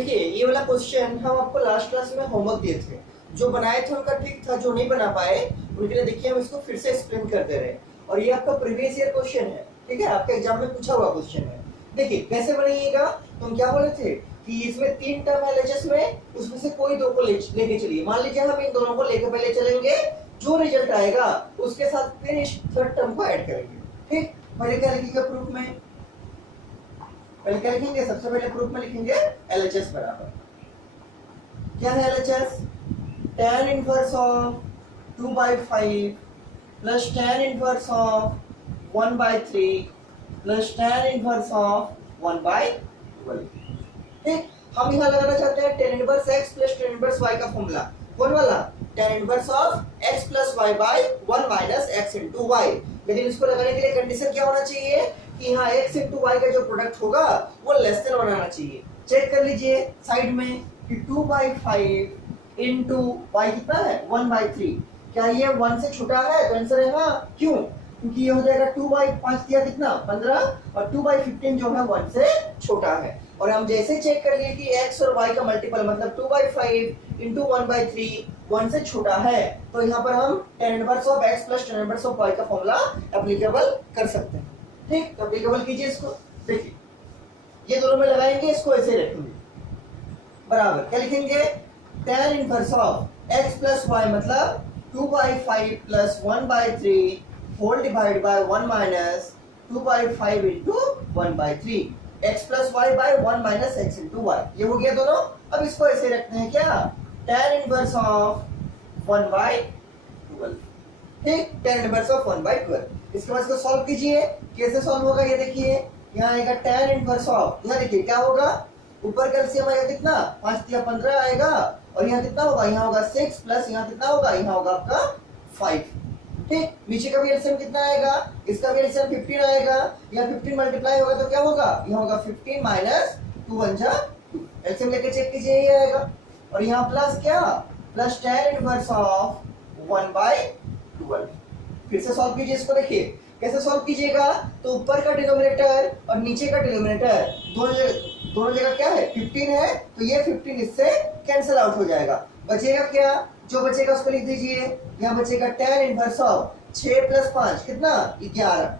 देखिए ये वाला क्वेश्चन हम आपको लास्ट क्लास में होमवर्क दिए थे, जो बनाए थे उनका ठीक था, जो नहीं बना पाए उनके लिए देखिए हम इसको फिर से एक्सप्लेन कर दे रहे हैं। और ये आपका प्रीवियस ईयर क्वेश्चन है, ठीक है, आपके एग्जाम में पूछा हुआ क्वेश्चन है। देखिए कैसे बनाइएगा, तो हम क्या बोले थे कि इसमें 3 टर्म है एलएचएस में, उसमें से कोई 2 को लेके चलिए। मान लीजिए हम इन दोनों को लेके पहले चलेंगे, जो रिजल्ट आएगा उसके साथ फिर इस थर्ड टर्म को ऐड करेंगे। ठीक, पहले क्या लिखिएगा प्रूफ में, पहले क्या लिखेंगे, सबसे पहले प्रूफ में लिखेंगे एलएचएस बराबर क्या है LHS, tan inverse of 2/5 plus tan inverse of 1/3 plus tan inverse of 1/12। ठीक, हम यहाँ लगाना चाहते हैं tan inverse x plus tan inverse y का फॉर्मूला, कौन वाला, tan inverse of x plus y by 1 minus x into y. लेकिन इसको लगाने के लिए कंडीशन क्या होना चाहिए कि यहाँ x इंटू वाई का जो प्रोडक्ट होगा वो लेस देन होना चाहिए। चेक कर लीजिए साइड में कि 2/5 इंटू वाई कितना है 1/3, क्या ये 1 से छोटा है, तो आंसर है हाँ। क्यों, क्योंकि ये हो जाएगा 2/5 दिया कितना 15 और 2/15 जो है 1 से छोटा है। और हम जैसे चेक कर लिए कि x और y का मल्टीपल मतलब 2/5 इंटू 1/3 1 से छोटा है, तो यहाँ पर हम tan inverse of x plus tan inverse of y का फॉर्मूला एप्लीकेबल कर सकते हैं। ठीक, तो एप्लीकेबल कीजिए इसको। देखिए ये दोनों में लगाएंगे, इसको ऐसे रखेंगे बराबर, क्या लिखेंगे, tan inverse of x plus y मतलब 2/5 plus 1/3 whole divide by 1 minus 2/5 into 1/3 x plus y by 1 minus x into y. ये हो गया दोनों। अब इसको ऐसे रखते हैं क्या, tan इनवर्स ऑफ 1/12। ठीक, tan इनवर्स ऑफ 1/12। इसके बाद इसको सॉल्व कीजिए, कैसे सॉल्व होगा ये देखिए, यहाँ आएगा tan इनवर्स ऑफ, यहाँ देखिए क्या होगा, ऊपर का एलसीएम आएगा कितना 5 या 15 आएगा, और यहाँ कितना होगा, यहाँ होगा 6 प्लस यहाँ कितना होगा, यहाँ होगा आपका 5। ठीक, नीचे का भी एलसीएम कितना आएगा, इसका भी एलसीएम 15 आएगा, या 15 मल्टीप्लाई होगा तो क्या होगा, यहाँ होगा 15 माइनस 2 1 जा 2। एलसीएम लेके चेक कीजिए, ये आएगा। और यहाँ प्लस क्या, प्लस tan इनवर्स ऑफ 1/12। फिर से सॉल्व कीजिए इसको। देखिए कैसे सॉल्व कीजिएगा, तो ऊपर का डिनोमिनेटर और नीचे का डिनोमिनेटर दोनों जगह क्या है 15 है, तो ये 15 इससे कैंसिल आउट हो जाएगा। बचेगा क्या, जो बचेगा उसको लिख दीजिए, यहाँ बचेगा tan इनवर्स ऑफ 6 प्लस 5 कितना 11।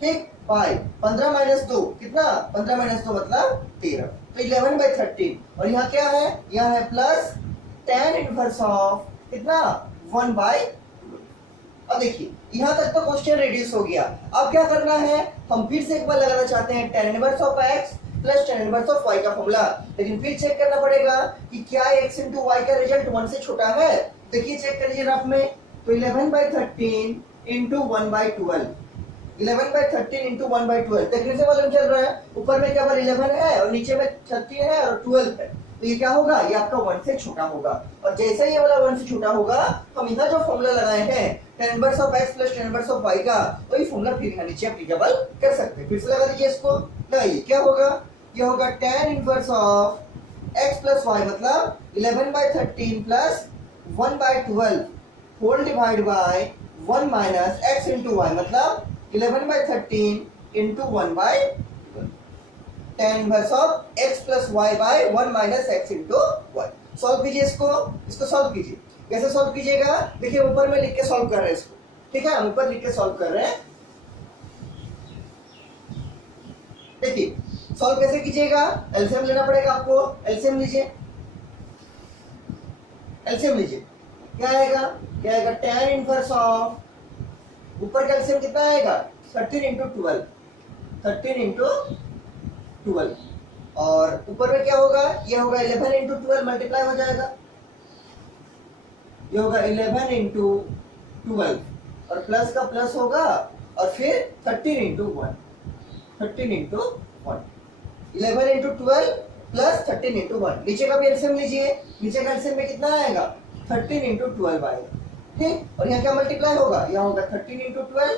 ठीक, बाय 15 माइनस 2 कितना 15 माइनस 2 मतलब 13, तो 11/13। और यहाँ क्या है, यहाँ है प्लस tan इनवर्स ऑफ कितना 1/12। अब देखिए यहाँ तक तो क्वेश्चन रिड्यूस हो गया। अब क्या करना है, हम फिर से एक बार लगाना चाहते हैं tan inverse of x plus tan inverse of y का फॉर्मूला, लेकिन फिर चेक करना पड़ेगा कि क्या x इंटू वाई का रिजल्ट 1 से छोटा है। देखिए चेक कर लीजिए रफ में, तो 11/13 इंटू 1/12, 11/13 इंटू 1/12 देखने से मालूम चल रहा है ऊपर में क्या 11 है और नीचे में 13 है और 12 है, तो ये क्या होगा, ये आपका 1 से छोटा होगा। और जैसे ही ये वाला 1 से छोटा होगा, हम यहाँ जो फॉर्मूला लगाए हैं tan inverse of x plus tan inverse of y का, वही फॉर्मूला फिर यहाँ नीचे एप्लीकेबल कर सकते हैं। फिर से लगा दीजिए इसको, लगाइए क्या होगा, ये होगा tan inverse of x plus y मतलब 11/13 plus 1/12 whole divide by 1 minus x into y मतलब 11/13 into 1/12 tan inverse of x plus y by 1 minus x into y. Solve कीजिए इसको सॉल्व कीजिए। कैसे सॉल्व कीजिएगा, देखिए ऊपर में लिख के सॉल्व कर रहे हैं इसको। ठीक है, हम ऊपर लिख के सॉल्व कर रहे हैं। देखिए सॉल्व कैसे कीजिएगा, एलसीएम लेना पड़ेगा आपको। एलसीएम लीजिए, क्या आएगा tan इनवर्स ऑफ, ऊपर का एलसीएम कितना आएगा 13 इंटू 12, और ऊपर में क्या होगा, ये होगा 11 इंटू 12 मल्टीप्लाई हो जाएगा, ये होगा 11 इंटू 12 और प्लस का प्लस होगा, और फिर 13 इंटू 1, 11 इंटू 12 प्लस 13 इंटू 1। नीचे का भी एलसीएम लीजिए, नीचे का एलसीएम में कितना आएगा 13 इंटू 12 आएगा। ठीक, और यहाँ क्या मल्टीप्लाई होगा, यहाँ होगा 13 इंटू 12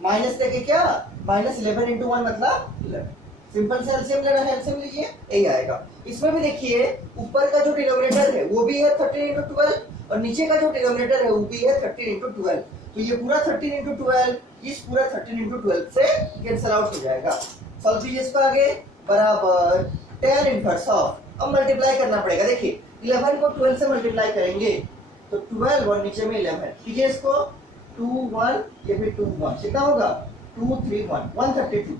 माइनस देके क्या माइनस 11 इंटू 1 मतलब 11। सिंपल से एलसीएम लेना है, एलसीएम लीजिए, यही आएगा। इसमें भी देखिए ऊपर का जो डिनोमिनेटर है वो भी है 13 इंटू 12 और नीचे का जो डिनोमिनेटर है वो भी है 13 इंटू 12, तो ये पूरा 13 इंटू 12 इस पूरा 13 इंटू 12 से कैंसिल आउट हो जाएगा। सॉल्व कीजिए इसको आगे, बराबर tan इनवर्स ऑफ, अब मल्टीप्लाई करना पड़ेगा। देखिए 11 को 12 से मल्टीप्लाई करेंगे तो 12 और नीचे में 11 कीजिए इसको, 2 1 ये भी 2 1 कितना होगा 2 3 1 132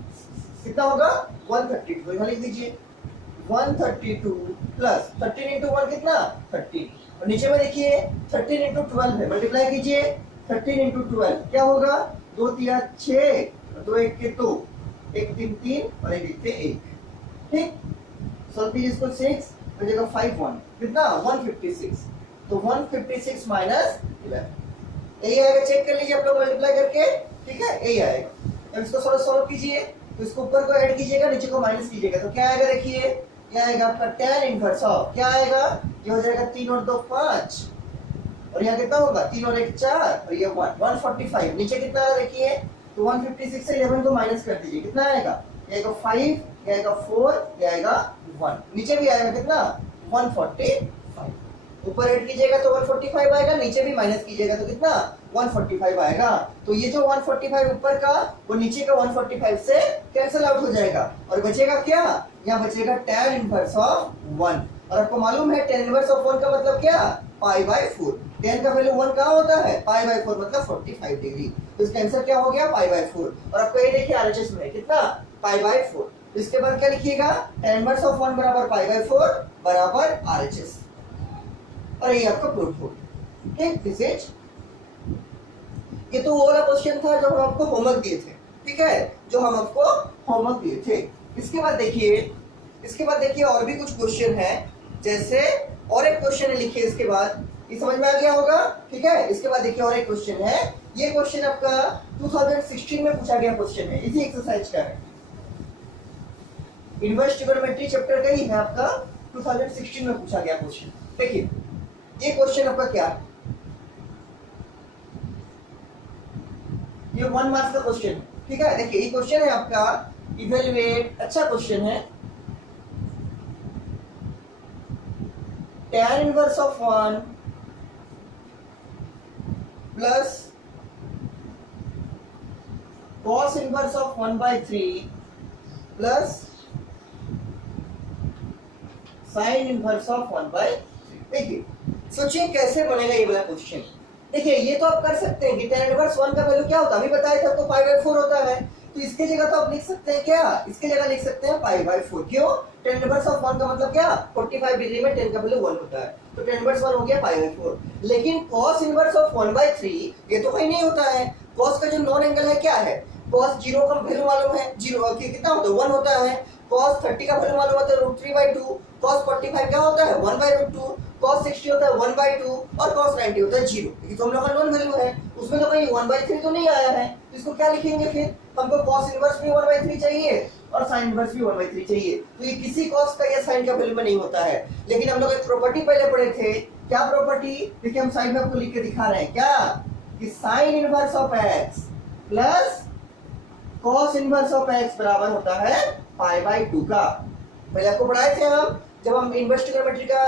कितना होगा 132 यहाँ लिख दीजिए 132 प्लस 13 इंटू 1 कितना 13 और नीचे में देखिए 13 इंटू 12 है, मल्टीप्लाई कीजिए 13 इंटू 12 क्या होगा 2 3 6 2 1 के 2 1 3 3 और एक लिखते 1 ठीक। सॉल्व कीजिए इसको 6 हो जाएगा 5 1 कितना 156 तो 156 माइनस 11 यही आएगा, चेक कर लीजिए आप लोग मल्टीप्लाई करके ठीक है यही आएगा। अब इसको सॉल्व कीजिए तो इसको ऊपर को ऐड कीजिएगा नीचे को माइनस कीजिएगा तो क्या आएगा देखिए ये आएगा आपका tan इनवर्स ऑफ क्या आएगा ये हो जाएगा 3 और 2 5 और यहाँ कितना होगा 3 और 1 4 और ये 1 145 नीचे कितना आएगा देखिए तो 156 से 11 को माइनस कर दीजिए कितना आएगा ये आएगा 5 ये आएगा 4 ये आएगा 1 नीचे भी आएगा कितना 145 ऊपर ऐड कीजिएगा तो 145 आएगा नीचे भी माइनस कीजिएगा तो कितना 145 आएगा। तो ये जो 145 ऊपर का वो नीचे का 145 से कैंसिल आउट हो जाएगा और बचेगा क्या यहाँ बचेगा tan इनवर्स ऑफ 1 और आपको मालूम है tan इनवर्स ऑफ 1 का मतलब क्या π/4 tan का वैल्यू 1 कहाँ होता है π/4 मतलब 45 डिग्री तो इसका आंसर क्या हो गया π/4 और आपको ये देखिए आरएचएस में कितना π/4 इसके बाद क्या लिखिएगा tan इनवर्स ऑफ 1 बराबर π/4 बराबर आरएचएस और ये आपका प्रूफ हो ठीक। दिस इज ये तो वो वाला क्वेश्चन था जो हम आपको होमवर्क दिए थे ठीक है जो हम आपको होमवर्क दिए थे। इसके बाद देखिए और भी कुछ क्वेश्चन है जैसे और एक क्वेश्चन है लिखिए इसके बाद ये समझ में आ गया होगा ठीक है। इसके बाद देखिए और एक क्वेश्चन है ये क्वेश्चन आपका 2016 में पूछा गया क्वेश्चन है इसी एक्सरसाइज का है इनवर्स ट्रिगोनोमेट्री चैप्टर का ही है आपका 2016 में पूछा गया क्वेश्चन। देखिए ये क्वेश्चन आपका क्या है ये 1 मार्क्स का क्वेश्चन है ठीक है। देखिए ये क्वेश्चन है आपका इवैल्यूएट अच्छा क्वेश्चन है tan inverse of 1 plus cos inverse of 1/3 plus sin inverse of 1/3। देखिए सोचिए कैसे बनेगा ये वाला क्वेश्चन। देखिए ये तो आप कर सकते हैं कि tan इनवर्स 1 का वैल्यू क्या होता है अभी बताया था आपको π/4 होता है तो इसके जगह तो आप लिख सकते हैं क्या इसके जगह लिख सकते हैं π/4 क्यों tan इनवर्स ऑफ 1 का मतलब क्या 45 डिग्री में tan का वैल्यू 1 होता है तो tan इनवर्स 1 हो गया π/4। लेकिन cos इनवर्स ऑफ 1/3 ये तो कहीं नहीं होता है cos का जो नॉन एंगल है क्या है cos 0 का वैल्यू मालूम है 0 कितना होता है 1 होता है cos 30 का वैल्यू मालूम होता है √3/2 cos 45 क्या होता है 1/√2 cos 60 होता है 1/2 और cos 90 होता है 0 क्योंकि तो हम लोग का नॉन वैल्यू है उसमें तो कहीं 1/3 तो नहीं आया है तो इसको क्या लिखेंगे फिर हमको cos इनवर्स भी 1/3 चाहिए और sin इनवर्स भी 1/3 चाहिए तो ये किसी cos का या sin का वैल्यू में नहीं होता है। लेकिन हम लोग एक प्रॉपर्टी पहले पढ़े थे क्या प्रॉपर्टी देखिए हम साइड में आपको लिख के दिखा रहे हैं क्या कि sin inverse of x plus cos inverse of x बराबर होता है π/2 का। पहले आपको पढ़ाए थे हम जब हम इनवर्स ट्रिगोनोमेट्री का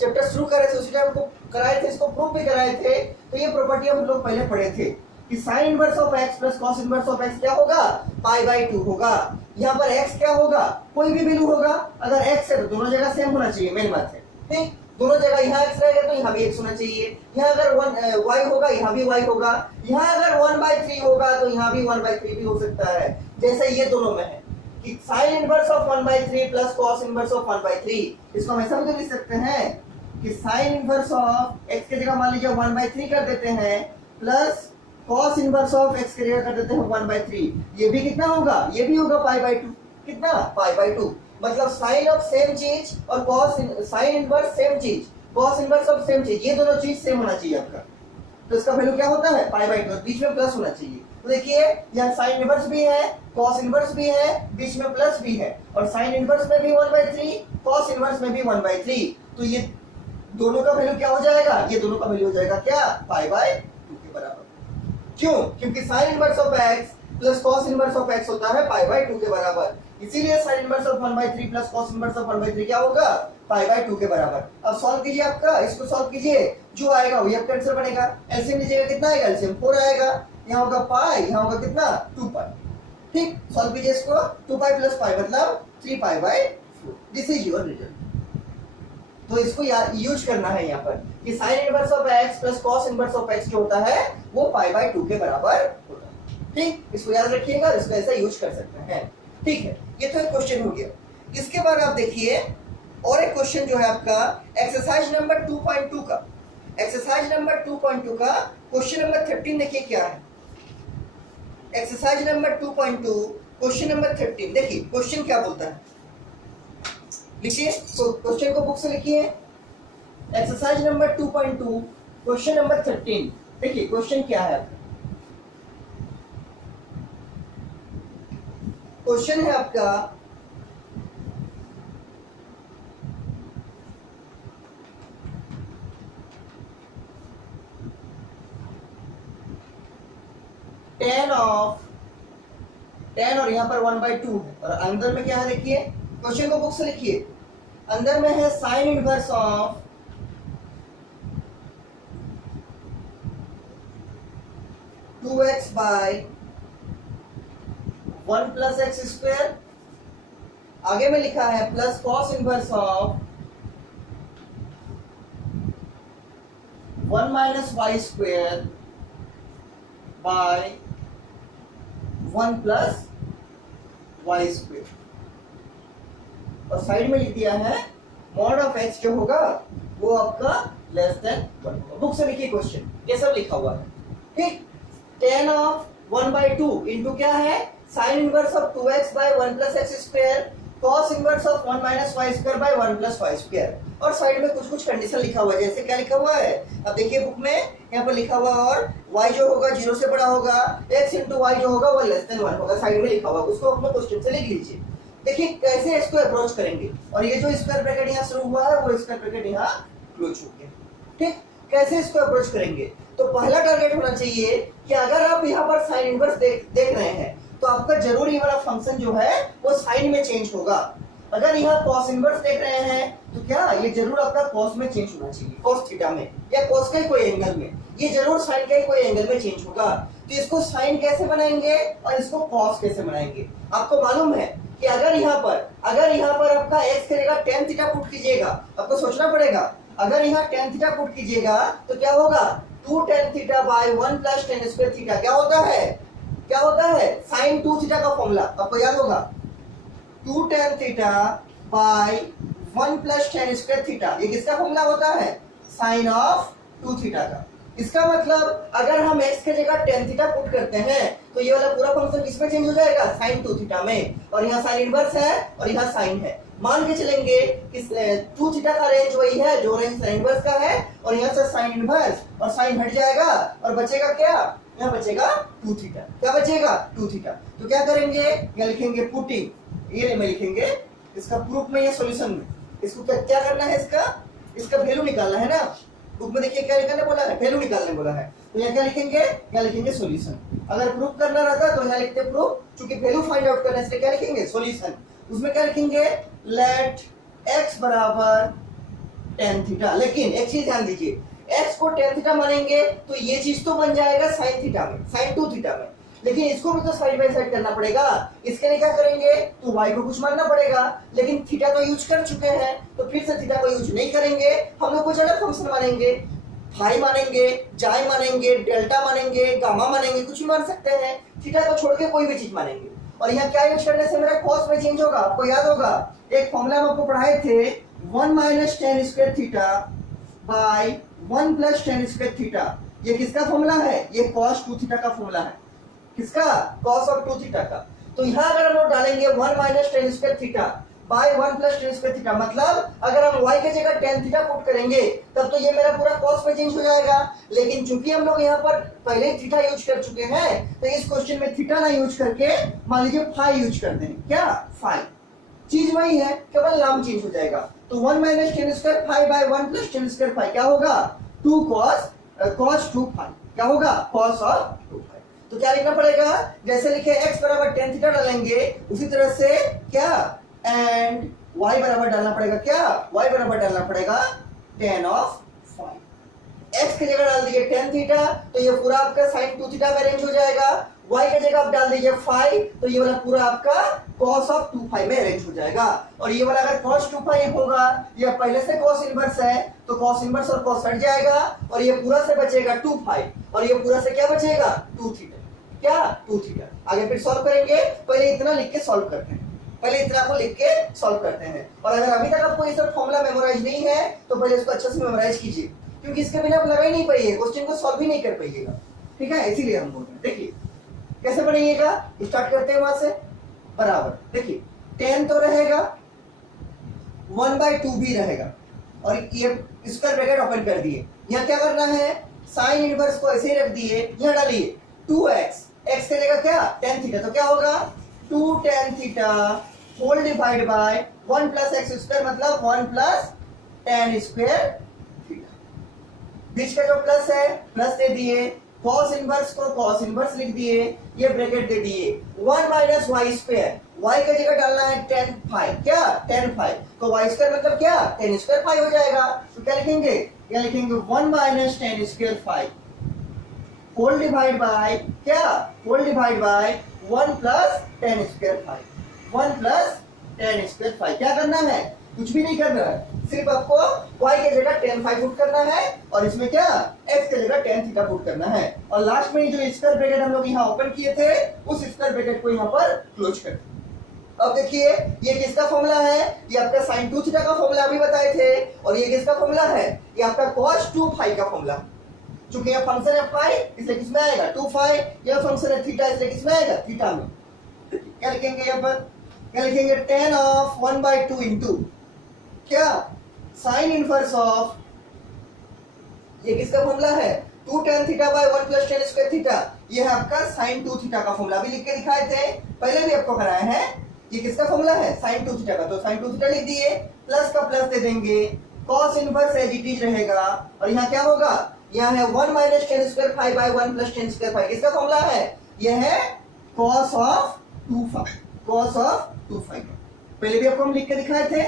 चैप्टर शुरू कर रहे थे उसी टाइम को कराए थे इसको प्रूफ भी कराए थे तो ये प्रॉपर्टी हम लोग पहले पढ़े थे कि sin inverse of x plus cos inverse of x क्या होगा π/2 होगा। यहाँ पर x क्या होगा कोई भी वैल्यू होगा अगर x है तो दोनों जगह सेम होना चाहिए मेन बात है ठीक दोनों जगह यहाँ x रहेगा तो यहाँ भी x होना चाहिए यहाँ अगर y होगा यहाँ भी y होगा यहाँ अगर 1/3 होगा तो यहाँ भी 1/3 भी हो सकता है जैसे ये दोनों में है कि sin inverse of 1/3 plus cos inverse of 1/3 इसको हम ऐसा भी तो लिख सकते हैं कि sin इनवर्स ऑफ x की जगह मान लीजिए 1/3 कर देते हैं plus cos inverse of x की जगह कर देते हैं 1/3 ये भी कितना होगा ये भी होगा π/2 कितना π/2 मतलब साइन ऑफ सेम चीज और cos साइन इनवर्स सेम चीज cos इनवर्स ऑफ सेम चीज ये दोनों चीज सेम होना चाहिए आपका तो इसका वैल्यू क्या होता है π/2 बीच में प्लस होना चाहिए। तो देखिए यहाँ साइन इनवर्स भी है cos इनवर्स भी है बीच में प्लस भी है और साइन इनवर्स में भी 1/3 cos इनवर्स में भी 1/3 तो ये दोनों का वैल्यू क्या हो जाएगा ये दोनों का वैल्यू हो जाएगा क्या π/2 के बराबर क्यों क्योंकि sign inverse of x plus cos inverse of x होता है π/2 के बराबर इसीलिए sign inverse of 1/3 plus cos inverse of 1/3 क्या होगा π/2 के बराबर। अब सॉल्व कीजिए आपका इसको सॉल्व कीजिए जो आएगा वही आपका आंसर बनेगा। एलसीएम लीजिएगा कितना आएगा एलसीएम 4 आएगा यहाँ होगा पाई यहाँ होगा कितना 2 पाई ठीक सॉल्व कीजिए इसको 2 पाई प्लस पाई मतलब 3 पाई/4 4। This is your result. तो इसको यूज करना है यहाँ पर कि sine inverse of x plus cos inverse of x जो होता है वो π/2 के बराबर होता है। ठीक, इसको याद रखिएगा, इसको ऐसा यूज कर सकते हैं। ठीक है, ये तो एक क्वेश्चन हो गया। इसके बाद आप देखिए और एक क्वेश्चन जो है आपका एक्सरसाइज नंबर 2.2 का, एक्सरसाइज नंबर 2.2 का क्वेश्चन नंबर 13 देखिए क्या है। एक्सरसाइज नंबर 2.2 क्वेश्चन नंबर 13, देखिए क्वेश्चन क्या बोलता है, लिखिए तो क्वेश्चन को बुक से लिखिए। एक्सरसाइज नंबर 2.2 क्वेश्चन नंबर 13, देखिए क्वेश्चन क्या है आपका। क्वेश्चन है आपका tan और यहाँ पर 1/2 है और अंदर में क्या है देखिए, क्वेश्चन को बुक से लिखिए। अंदर में है sine inverse of two x by 1 plus x square, आगे में लिखा है plus cos inverse of 1 minus Y square by 1 plus y square, और साइड में लिख दिया है मॉड ऑफ एक्स जो होगा वो आपका लेस देन 1 होगा। बुक से लिखिए क्वेश्चन, ये सब लिखा हुआ है। ठीक, tan ऑफ 1/2 इंटू क्या है sine inverse of 2x by 1 plus x square, cos inverse of 1 minus Y square by 1 plus y square, और साइड में कुछ कुछ कंडीशन लिखा हुआ है। जैसे क्या लिखा हुआ है, अब देखिए बुक में यहाँ पर लिखा हुआ और y जो होगा 0 से बड़ा होगा, x इंटू वाई जो होगा वो लेस देन 1 होगा, साइड में लिखा हुआ, उसको अपने क्वेश्चन से लिख लीजिए। देखिए कैसे इसको अप्रोच करेंगे, और ये जो स्क्वायर ब्रैकेट यहाँ शुरू हुआ है वो स्क्वायर ब्रैकेट यहाँ क्लोज हो गया। ठीक, कैसे इसको अप्रोच करेंगे, तो पहला टारगेट होना चाहिए कि अगर आप यहाँ पर साइन इनवर्स देख रहे हैं तो आपका जरूर ये वाला फंक्शन जो है वो साइन में चेंज होगा। अगर यहाँ कॉस इनवर्स देख रहे हैं तो क्या ये जरूर आपका कॉस में चेंज होना चाहिए, कॉस थीटा में या कॉस के कोई एंगल में, ये जरूर साइन के कोई एंगल में चेंज होगा। तो इसको साइन कैसे बनाएंगे और इसको कॉस कैसे बनाएंगे, आपको मालूम है कि अगर यहाँ पर आपका x की जगह tan थीटा पुट कीजिएगा, आपको सोचना पड़ेगा, अगर यहाँ tan थीटा पुट कीजिएगा तो क्या होगा 2 tan theta by 1 plus tan square theta, क्या होता है sin 2 थीटा का फॉर्मूला आपको याद होगा, 2 tan theta by 1 plus tan square theta, ये किसका फॉर्मूला होता है sin ऑफ 2 थीटा का। इसका मतलब अगर हम x के जगह tan थीटा पुट करते हैं तो ये वाला पूरा फंक्शन किसमें चेंज हो जाएगा sin 2 थीटा में, और यहाँ साइन इनवर्स है और यहाँ साइन है। मान के चलेंगे कि 2 थीटा का रेंज वही है जो रेंज साइन इनवर्स का है, और यहाँ से साइन इनवर्स और साइन हट जाएगा और बचेगा क्या, यहाँ बचेगा 2 थीटा, क्या बचेगा 2 थीटा। तो क्या करेंगे, यहाँ लिखेंगे पुटिंग, ये में लिखेंगे इसका प्रूफ में या सॉल्यूशन में, इसको क्या करना है, इसका वैल्यू निकालना है ना। बुक में देखिए क्या निकालने बोला है, वैल्यू निकालने बोला है, तो यहाँ क्या लिखेंगे, यहाँ लिखेंगे सॉल्यूशन। अगर प्रूफ करना रहता तो यहाँ लिखते प्रूफ, क्योंकि वैल्यू फाइंड आउट करने से क्या लिखेंगे सॉल्यूशन। उसमें क्या लिखेंगे लेट x बराबर tan थीटा, लेकिन एक चीज ध्यान दीजिए, x को tan थीटा मानेंगे तो ये चीज तो बन जाएगा sin थीटा में, sin 2 थीटा में, लेकिन इसको भी तो साइड बाय साइड करना पड़ेगा। इसके लिए क्या करेंगे, तो y को कुछ मानना पड़ेगा, लेकिन थीटा तो यूज कर चुके हैं तो फिर से थीटा को यूज नहीं करेंगे, हम लोग कुछ अलग फंक्शन मानेंगे, फाई मानेंगे, जाई मानेंगे, डेल्टा मानेंगे, गामा मानेंगे, कुछ भी मान सकते हैं, थीटा को छोड़ के कोई भी चीज मानेंगे। और यहाँ क्या यूज करने से मेरा कॉस में चेंज होगा, आपको याद होगा एक फॉर्मूला हम आपको पढ़ाए थे 1 minus tan square theta by 1 plus tan square theta, ये किसका फॉर्मूला है, ये cos 2 थीटा का फॉर्मूला है, किसका cos ऑफ 2 थीटा का। तो यहाँ अगर हम लोग डालेंगे 1 minus tan square theta by 1 plus tan square theta, मतलब अगर हम y के जगह tan थीटा पुट करेंगे तब तो ये मेरा पूरा cos में चेंज हो जाएगा, लेकिन चूंकि हम लोग यहाँ पर पहले ही थीटा यूज कर चुके हैं तो इस क्वेश्चन में थीटा ना यूज करके मान लीजिए फाई यूज करते हैं, क्या फाई, चीज वही है केवल नाम चेंज हो जाएगा। तो 1 minus tan square phi by 1 plus tan square phi क्या होगा 2 cos 2 फाई, क्या होगा cos ऑफ 2 फाई। तो क्या लिखना पड़ेगा, जैसे लिखे x बराबर tan थीटा डालेंगे उसी तरह से क्या एंड y बराबर डालना पड़ेगा, क्या y बराबर डालना पड़ेगा tan ऑफ फाई। x की जगह डाल दिए tan थीटा तो ये पूरा आपका sin 2 थीटा में अरेंज हो जाएगा, y की जगह आप डाल डाल दीजिए फाइव, तो ये वाला पूरा आपका cos ऑफ 2 फाइव में अरेंज हो जाएगा। और ये वाला अगर cos 2 फाइव होगा, ये पहले से cos इनवर्स है तो cos इनवर्स और cos हट जाएगा और ये पूरा से बचेगा 2 फाइव और ये पूरा से क्या बचेगा 2 थीटा। क्या 2 थीटा। आगे फिर सॉल्व करेंगे, पहले इतना लिख के सॉल्व करते हैं, पहले इतना को लिख के सॉल्व करते हैं। और अगर अभी तक आपको ये सब फॉर्मूला मेमोराइज नहीं है तो पहले इसको अच्छे से मेमोराइज कीजिए, क्योंकि इसके बिना आप लगा ही नहीं पाइए, क्वेश्चन को सॉल्व भी नहीं कर पाइएगा। ठीक है, इसीलिए हम बोल रहे हैं। देखिए कैसे बनेगा, स्टार्ट करते हैं वहां से। बराबर देखिए 10 तो रहेगा, 1/2 भी रहेगा और ये स्क्वायर ब्रैकेट ओपन कर दिए। यहाँ क्या करना है, साइन इनवर्स को ऐसे ही रख दिए, यहाँ डालिए 2x, x की जगह क्या tan थीटा, तो क्या होगा 2 tan theta whole divide by 1 plus x square, मतलब 1 प्लस tan स्क्वायर थीटा। बीच का जो प्लस है प्लस दे दिए, cos इनवर्स को cos इनवर्स लिख दिए, ये ब्रैकेट दे दिए 1 माइनस वाई स्क्वायर, y की जगह डालना है tan फाइव, क्या tan फाइव, तो y स्क्वायर मतलब क्या tan स्क्वायर फाइव हो जाएगा। तो क्या लिखेंगे, क्या लिखेंगे 1 minus tan square five whole divide by क्या, whole divide by 1 plus tan square five, 1 plus tan square five. क्या करना है, कुछ भी नहीं करना है, सिर्फ आपको y की जगह tan फाइव पुट करना है और इसमें क्या x की जगह tan थीटा पुट करना है। और लास्ट में जो स्क्वायर ब्रैकेट हम लोग यहाँ ओपन किए थे उस स्क्वायर ब्रैकेट को यहाँ पर क्लोज कर। अब देखिए ये किसका फॉर्मूला है, ये आपका sin 2 थीटा का फॉर्मूला अभी बताए थे, और ये किसका फॉर्मूला है, ये आपका cos 2 फाइव का फॉर्मूला। चूंकि यह फंक्शन है फाइव इसलिए किसमें आएगा 2 फाइव, यह फंक्शन है थीटा इसलिए किसमें आएगा थीटा में। क्या लिखेंगे यहाँ पर, क्या लिखेंगे tan ऑफ 1/2 इंटू क्या साइन इनवर्स ऑफ, ये किसका फॉर्मूला है 2 tan theta by 1 plus tan square theta, ये है आपका sin 2 थीटा का फॉर्मूला। अभी लिख के दिखाए थे, पहले भी आपको कराया है। ये किसका फॉर्मूला है sin 2 थीटा का, तो sin 2 थीटा लिख दिए, प्लस का प्लस दे देंगे, cos inverse as it is रहेगा और यहाँ क्या होगा, यहाँ है 1 minus tan square five by 1 plus tan square five, किसका फॉर्मूला है, यह है cos of 2 five, cos of 2 five. पहले भी आपको हम लिख के दिखाए थे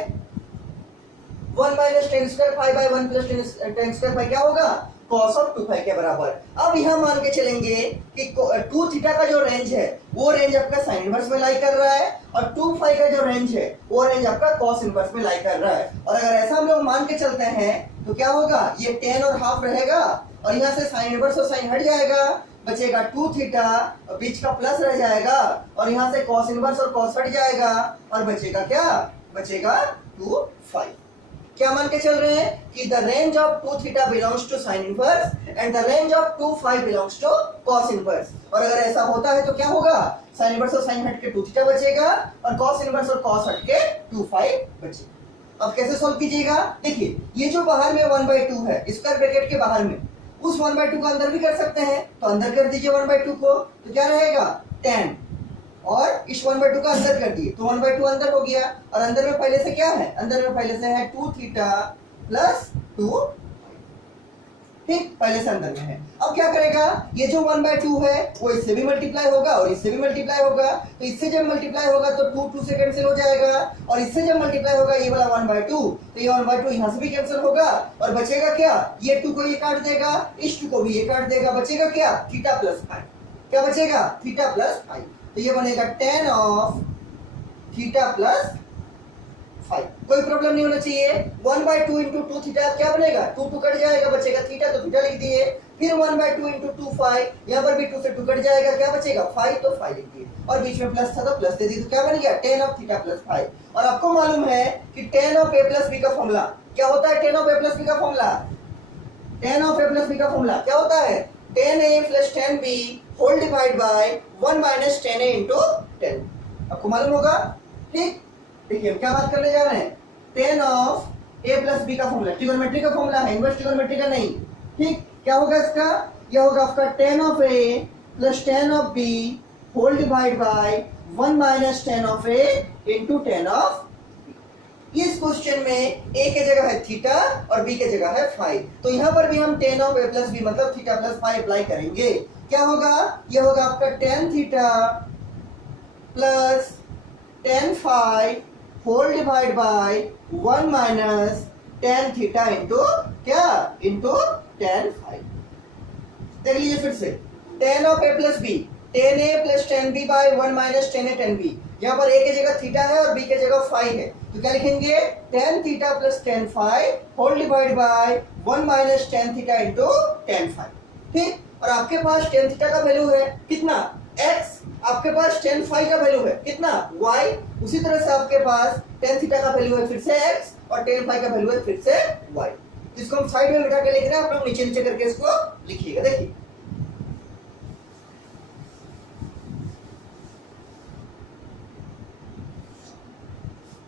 1 minus tan square five by 1 plus tan square five क्या होगा cos ऑफ 2 फाइव के बराबर। अब यहाँ मान के चलेंगे कि 2 थीटा का जो रेंज है वो रेंज आपका साइन इनवर्स में लाई कर रहा है और 2 फाइव का जो रेंज है वो रेंज आपका cos इनवर्स में लाई कर रहा है। और अगर ऐसा हम लोग मान के चलते हैं तो क्या होगा, ये tan और हाफ रहेगा और यहाँ से साइन इनवर्स और साइन हट जाएगा, बचेगा 2 थीटा, बीच का प्लस रह जाएगा और यहाँ से cos इनवर्स और cos हट जाएगा और बचेगा क्या, बचेगा 2 फाइव। क्या मान के चल रहे हैं कि the range of 2 theta belongs to sine inverse and the range of 2 five belongs to cos inverse. और अगर ऐसा होता है तो क्या होगा, साइन इनवर्स और साइन हट के 2 थीटा बचेगा और cos इनवर्स और cos हट के 2 फाइव बचेगा। अब कैसे सॉल्व कीजिएगा, देखिए ये जो बाहर में 1/2 है स्क्वायर ब्रैकेट के बाहर में, उस 1/2 को अंदर भी कर सकते हैं, तो अंदर कर दीजिए 1/2 को, तो क्या रहेगा tan, और इस 1/2 का अंदर कर दिए तो 1/2 अंदर हो गया और अंदर में पहले से क्या है, अंदर में पहले से है 2 थीटा प्लस 2, ठीक पहले से अंदर में है। अब क्या करेगा, ये जो 1/2 है वो इससे भी मल्टीप्लाई होगा और इससे भी मल्टीप्लाई होगा, तो इससे जब मल्टीप्लाई होगा तो 2 से कैंसिल हो जाएगा और इससे जब मल्टीप्लाई होगा ये वाला 1/2 तो ये 1/2 यहाँ से भी कैंसिल होगा और बचेगा क्या, ये 2 को ये काट देगा, इस 2 को भी ये काट देगा, बचेगा क्या थीटा प्लस फाइव। क्या बचेगा, थीटा प्लस फाइव। तो ये बनेगा tan of theta plus five. कोई प्रॉब्लम नहीं होना चाहिए। 1/2 इंटू 2 थीटा क्या बनेगा, 2 कट जाएगा, बचेगा थीटा, तो थीटा लिख दिए। फिर 1/2 इंटू 2 फाइव, यहाँ पर भी 2 से 2 कट जाएगा, क्या बचेगा 5, तो 5 लिख दिए और बीच में प्लस था तो प्लस दे दिए, तो क्या बन गया tan ऑफ थीटा प्लस 5। और आपको मालूम है कि tan of a plus b का फॉर्मूला क्या होता है, tan of a plus b का formula, tan of a plus b का फॉर्मूला क्या होता है, tan a plus tan b whole divide by 1 minus tan a into tan। आपको मालूम होगा, ठीक। देखिए हम क्या बात करने जा रहे हैं, tan of a plus b का फॉर्मूला ट्रिगोनोमेट्री का फॉर्मूला है, इनवर्स ट्रिगोनोमेट्री का नहीं, ठीक। क्या होगा इसका, यह होगा आपका tan of a plus tan of b whole divide by 1 minus tan of a into tan of. इस क्वेश्चन में a के जगह है थीटा और b के जगह है 5, तो यहाँ पर भी हम tan of a plus b मतलब थीटा प्लस 5 अप्लाई करेंगे। क्या होगा, यह होगा आपका tan theta plus tan 5 whole divide by 1 minus tan theta into क्या, इंटू tan 5। देख लीजिए फिर से, tan of a plus b, tan a plus tan b b by 1 minus tan a tan b. यहाँ पर ए की जगह थीटा है और बी की जगह फाई है, तो क्या लिखेंगे tan theta plus tan phi whole divide by 1 minus tan theta into tan phi. ठीक, और आपके पास टेन थीटा का वैल्यू है कितना x, आपके पास टेन फाई का वैल्यू है कितना y, उसी तरह से आपके पास टेन थीटा का वैल्यू है फिर से x और टेन फाई का वैल्यू है फिर से y। इसको हम साइड में बिठा के लिख रहे हैं, आप लोग नीचे नीचे करके इसको लिखिएगा। देखिए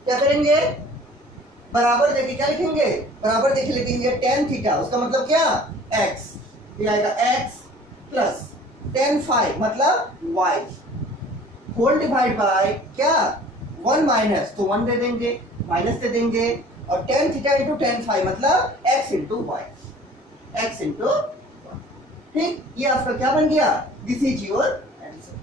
क्या करेंगे, बराबर देखिए क्या लिखेंगे, बराबर देखिए लिखेंगे टेन थीटा, उसका मतलब क्या x, ये आएगा x प्लस टेन फाई मतलब y होल डिवाइड बाय क्या 1 माइनस, तो 1 दे देंगे माइनस दे देंगे, और tan theta into tan phi मतलब x into y, x into y. ठीक, ये आपका क्या बन गया, this is your answer,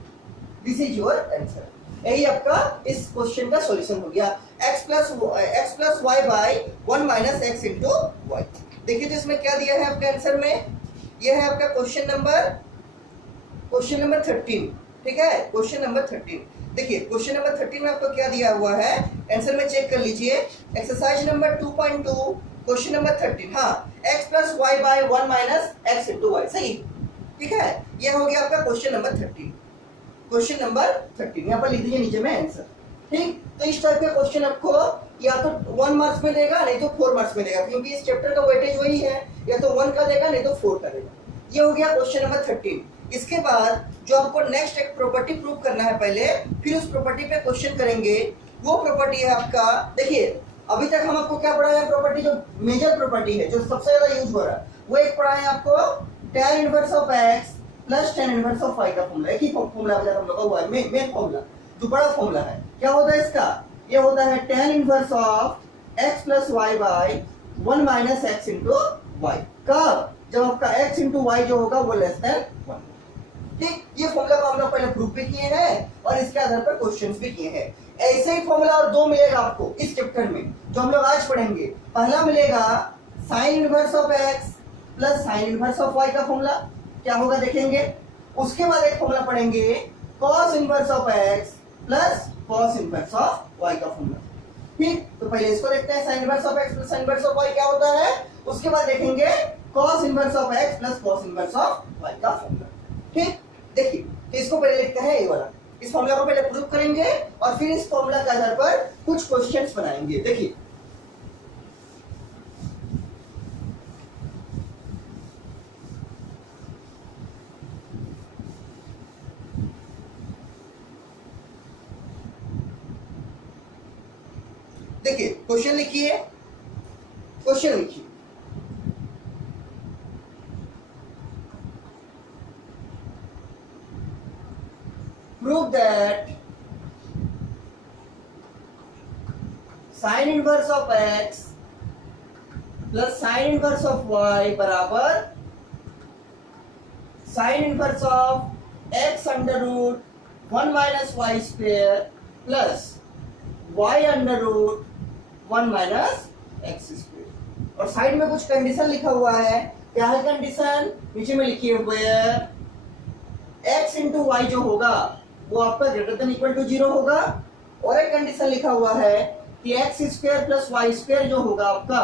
this is your answer. यही आपका इस क्वेश्चन का सॉल्यूशन हो गया, x plus y by 1 minus x into y. देखिए तो इसमें क्या दिया है आपके आंसर में, यह है आपका क्वेश्चन नंबर 13। ठीक है, क्वेश्चन नंबर 13। देखिए क्वेश्चन नंबर 13 में आपको क्या दिया हुआ है, आंसर में चेक कर लीजिए, एक्सरसाइज नंबर 2.2 क्वेश्चन नंबर 13। हाँ, x plus y by 1 minus x into y, सही। ठीक है, यह हो गया आपका क्वेश्चन नंबर 13, क्वेश्चन नंबर 13 यहाँ पर लिख दीजिए नीचे में आंसर। ठीक, तो इस टाइप के क्वेश्चन आपको या तो 1 मार्क्स में देगा नहीं तो 4 मार्क्स में देगा, क्योंकि इस चैप्टर का वेटेज वही है, या तो 1 का देगा नहीं तो 4 का देगा। ये हो गया क्वेश्चन नंबर 13। इसके बाद जो आपको नेक्स्ट एक प्रॉपर्टी प्रूव करना है पहले, फिर उस प्रॉपर्टी पे क्वेश्चन करेंगे। वो प्रॉपर्टी है आपका, देखिए अभी तक हम आपको क्या पढ़ाया है, प्रॉपर्टी जो मेजर प्रॉपर्टी है जो सबसे ज्यादा यूज हो रहा है, वो एक पढ़ाया है आपको tan inverse of x plus tan inverse of y का फॉर्मूला। एक ही फॉर्मूला हम लोग का हुआ है, मेन फॉर्मूला जो बड़ा फॉर्मूला है। क्या होता है इसका, ये होता है tan inverse of x plus y by 1 minus x into y. कब, जब आपका x इंटू वाई जो होगा वो लेस देन 1। ठीक, ये फॉर्मूला को हम लोग पहले प्रूव भी किए हैं और इसके आधार पर क्वेश्चंस भी किए हैं। ऐसे ही फॉर्मूला और दो मिलेगा आपको इस चैप्टर में जो हम लोग आज पढ़ेंगे। पहला मिलेगा sign inverse of x plus sine inverse of y का फॉर्मूला, क्या होगा देखेंगे। उसके बाद एक फॉर्मूला पढ़ेंगे cos inverse of x plus cos inverse of y का फॉर्मूला। ठीक, तो पहले इसको देखते हैं, sign inverse of x plus sine inverse of y क्या होता है। उसके बाद देखेंगे cos inverse of x plus cos inverse of y का फॉर्मूला। ठीक, देखिए तो इसको पहले लिखते हैं, ये वाला इस फॉर्मूला को पहले प्रूव करेंगे और फिर इस फॉर्मूला के आधार पर कुछ क्वेश्चंस बनाएंगे। देखिए देखिए क्वेश्चन लिखिए, क्वेश्चन लिखिए, prove that sin inverse of x plus sin inverse of y बराबर sin inverse of x under root 1 minus y square plus y under root 1 minus x square। और साइड में कुछ condition लिखा हुआ है, क्या है कंडीशन, नीचे में लिखिए where x इंटू वाई जो होगा वो आपका ग्रेटर देन इक्वल टू 0 होगा, और एक कंडीशन लिखा हुआ है कि x square plus y square जो होगा आपका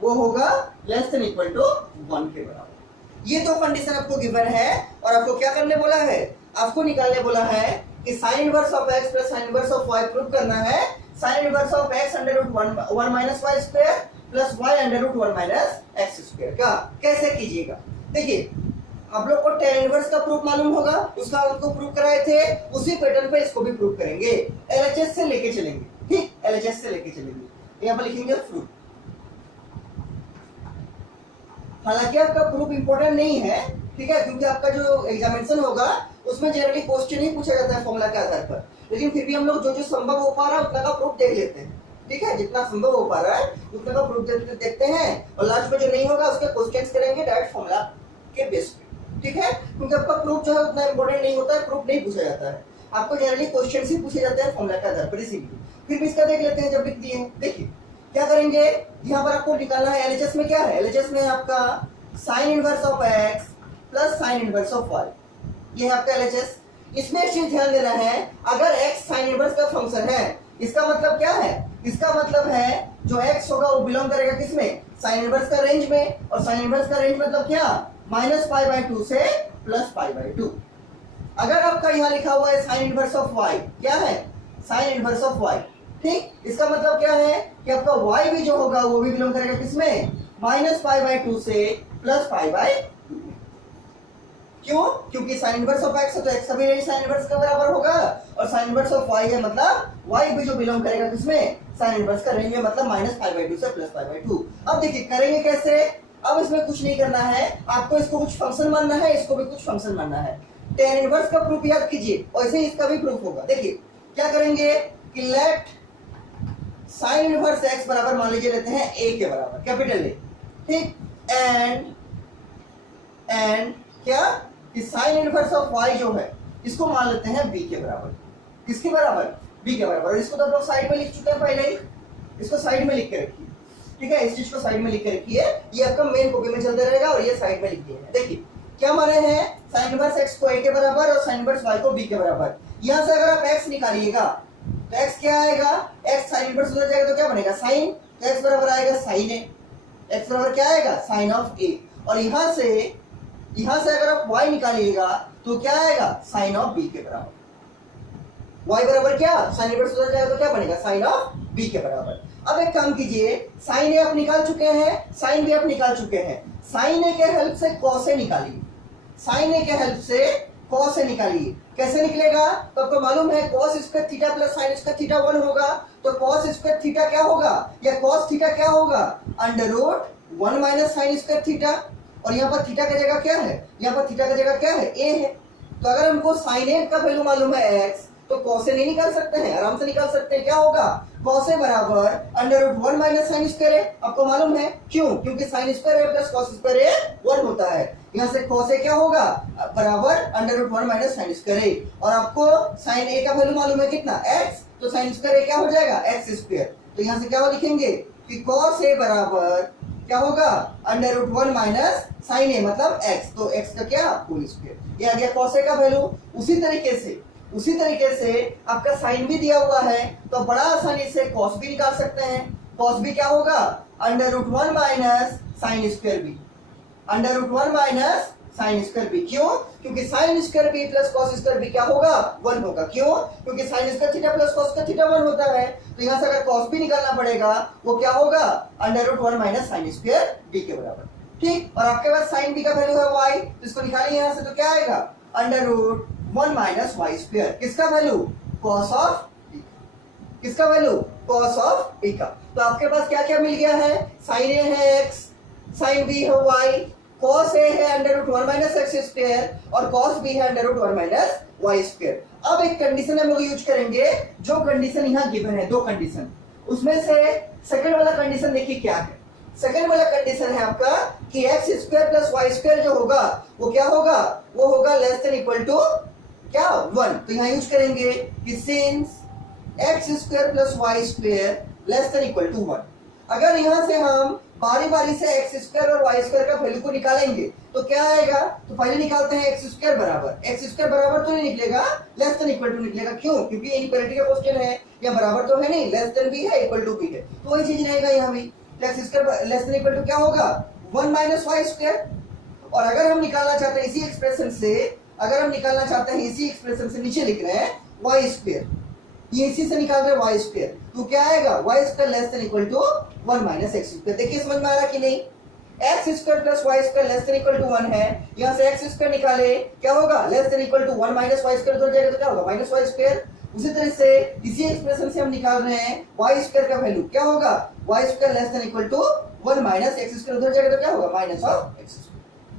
वो होगा लेस देन इक्वल टू 1 के बराबर। ये दो कंडीशन आपको गिवन है और आपको क्या करने बोला है, आपको निकालने बोला है कि sine inverse of x plus sine inverse of y prove करना है। Sine inverse of x under root 1 minus Y square plus y under root 1 minus x square का कैसे कीजिएगा। देखिए आप लोग को tan इनवर्स का प्रूफ मालूम होगा, उसका आपको प्रूफ कराए थे, उसी पैटर्न पे इसको भी प्रूफ करेंगे। LHS से लेके चलेंगे, ठीक, LHS से लेके चलेंगे। यहाँ पर लिखेंगे प्रूफ। हालांकि आपका प्रूफ इंपॉर्टेंट नहीं है, ठीक है, क्योंकि आपका जो एग्जामिनेशन होगा उसमें जनरली क्वेश्चन ही पूछा जाता है फॉर्मूला के आधार पर, लेकिन फिर भी हम लोग जो जो संभव हो पा रहा है उतना का प्रूफ देख लेते हैं। ठीक है, जितना संभव हो पा रहा है उतना का प्रूफ देखते हैं और लास्ट में जो नहीं होगा उसके क्वेश्चंस करेंगे डायरेक्ट फॉर्मूला के बेस पे। ठीक है, क्योंकि आपका प्रूफ जो है उतना इंपॉर्टेंट नहीं होता है, प्रूफ नहीं पूछा जाता है, आपको जनरली क्वेश्चन ही पूछे जाते हैं फॉर्मूला के आधार पर। इसीलिए फिर भी इसका देख लेते हैं जब लिख दिए। देखिए क्या करेंगे, यहाँ पर आपको निकालना है एलएचएस में क्या है, एलएचएस में आपका sign inverse of x plus sine inverse of y, ये है आपका एलएचएस। इसमें एक चीज ध्यान देना है, अगर x साइन इनवर्स का फंक्शन है, इसका मतलब क्या है, इसका मतलब है जो x होगा वो बिलोंग करेगा किसमें, साइन इनवर्स का रेंज में। और साइन इनवर्स का रेंज मतलब क्या, -π/2 से +π/2। अगर आपका यहाँ लिखा हुआ है साइन इनवर्स ऑफ y, क्या है, साइन इनवर्स ऑफ y, ठीक, इसका मतलब क्या है कि आपका y भी जो होगा वो भी बिलोंग करेगा किसमें, -π/2 से +π/2। क्यों, क्योंकि साइन इनवर्स ऑफ x है तो x का भी रेंज साइन इनवर्स के बराबर होगा, और साइन इनवर्स ऑफ y है मतलब y भी जो बिलोंग करेगा किसमें, साइन इनवर्स का रेंज में, मतलब -π/2 से +π/2। अब देखिए करेंगे कैसे, अब इसमें कुछ नहीं करना है, आपको इसको कुछ फंक्शन मानना है, इसको भी कुछ फंक्शन मानना है। tan इनवर्स का प्रूफ याद कीजिए, वैसे ही इसका भी प्रूफ होगा। देखिए क्या करेंगे कि लेट साइन इनवर्स x बराबर मान लीजिए लेते हैं a के बराबर, कैपिटल A, ठीक, एंड क्या कि साइन इनवर्स ऑफ y जो है इसको मान लेते हैं b के बराबर। किसके बराबर, b के बराबर। और इसको तो आप लोग साइड में लिख चुके हैं पहले ही, इसको साइड में लिख के रखिए, ठीक है, इस चीज को साइड में लिख के रखिए, ये आपका मेन कॉपी में चलते रहेगा, और ये साइड में लिख दिए हैं। देखिए क्या माने हैं, साइन इनवर्स x को a के बराबर और साइन इनवर्स y को b के बराबर। यहां से अगर आप x निकालिएगा तो x क्या आएगा, x साइन इनवर्स उधर जाएगा तो क्या बनेगा, साइन, तो x बराबर आएगा साइन a, x बराबर क्या आएगा, साइन ऑफ a। और यहां से अगर आप y निकालिएगा तो क्या आएगा, साइन ऑफ b के बराबर। y बराबर क्या, साइन इनवर्स उधर जाएगा तो क्या बनेगा, साइन ऑफ b के बराबर। अब एक काम कीजिए, साइन ए आप निकाल चुके हैं, साइन बी आप निकाल चुके हैं, साइन ए के हेल्प से कॉस ए निकालिए, साइन ए के हेल्प से कॉस ए निकालिए। कैसे निकलेगा, तो आपको मालूम है cos square theta plus sign square theta 1 होगा, तो कॉस स्क्वायर थीटा क्या होगा, या कॉस थीटा क्या होगा, √1 माइनस साइन स्क्वायर थीटा। और यहाँ पर थीटा की जगह क्या है, यहाँ पर थीटा की जगह क्या है, ए है। तो अगर हमको साइन ए का वैल्यू मालूम है x, तो कॉस ए नहीं निकाल सकते हैं, आराम से निकाल सकते हैं। क्या होगा, कॉस ए बराबर √1 माइनस साइन स्क्वायर ए, आपको मालूम है क्यों, क्योंकि साइन स्क्वायर ए प्लस कॉस स्क्वायर ए 1 होता है। यहाँ से कॉस ए क्या होगा, बराबर √1 माइनस साइन स्क्वायर ए। और आपको साइन ए का वैल्यू मालूम है कितना, x, तो साइन स्क्वायर ए क्या हो जाएगा, x स्क्वायर। तो यहाँ से क्या लिखेंगे कि कॉस ए बराबर क्या होगा, √1 माइनस साइन ए मतलब x, तो x का क्या, होल स्क्वायर। ये आ गया कॉस ए का वैल्यू। उसी तरीके से आपका साइन भी दिया हुआ है, तो बड़ा आसानी से कॉस भी निकाल सकते हैं। कॉस भी क्या होगा, √1 minus sine square b, √1 minus sine square b. क्यों, क्योंकि sine square b plus cos square b क्या होगा, 1 होगा। क्यों, क्योंकि sine square theta plus cos square theta 1 होता है। तो यहाँ से अगर कॉस भी निकालना पड़ेगा, वो क्या होगा, √1 माइनस साइन स्क्वायर बी के बराबर, ठीक। और आपके पास साइन बी का वैल्यू है y, तो इसको निकालिए यहाँ से, तो क्या आएगा, √1 माइनस वाई स्क्वायर। किसका वैल्यू, कॉस ऑफ बी, किसका वैल्यू, कॉस ऑफ बी का। तो आपके पास क्या क्या मिल गया है, साइन ए है x, साइन बी है y, कॉस ए है √1 माइनस एक्स स्क्वायर, और कॉस बी है √1 माइनस वाई स्क्वायर। अब एक कंडीशन हम लोग यूज करेंगे, जो कंडीशन यहाँ गिवन है, 2 कंडीशन, उसमें से सेकंड वाला कंडीशन देखिए क्या है। सेकंड वाला कंडीशन है आपका कि x square plus y square जो होगा वो क्या होगा, वो होगा लेस देन इक्वल टू क्या, 1। तो यहाँ यूज करेंगे कि since x square plus y square less than equal to 1। अगर यहाँ से हम बारी बारी से एक्स स्क्वायर और वाई स्क्वायर का वैल्यू को निकालेंगे तो क्या आएगा, तो पहले निकालते हैं एक्स स्क्वायर बराबर, एक्स स्क्वायर बराबर तो नहीं निकलेगा, लेस देन इक्वल टू निकलेगा। क्यों, क्योंकि इनइक्वालिटी का क्वेश्चन है, या बराबर तो है नहीं, लेस देन भी है, इक्वल टू भी है, तो वही चीज रहेगा यहाँ भी। X square less than equal to क्या होगा, 1 माइनस वाई स्क्वायर। और अगर हम निकालना चाहते हैं इसी एक्सप्रेशन से, अगर हम निकालना चाहते हैं इसी एक्सप्रेशन से, नीचे लिख रहे हैं वाई स्क्वायर, ये इसी से निकाल रहे हैं वाई स्क्वायर, तो क्या आएगा, y square less than equal to 1 minus x square. देखिए समझ में आ रहा कि नहीं, x square plus y square less than equal to 1 है, यहाँ से एक्स स्क्वायर निकाले क्या होगा, less than equal to 1 minus Y square, उधर जाएगा तो क्या होगा, माइनस वाई स्क्वायर। उसी तरह से इसी एक्सप्रेशन से हम निकाल रहे हैं वाई स्क्वायर का वैल्यू, क्या होगा, y square less than equal to 1 minus x square, उधर जाएगा तो क्या होगा, माइनस ऑफ एक्स स्क्वायर।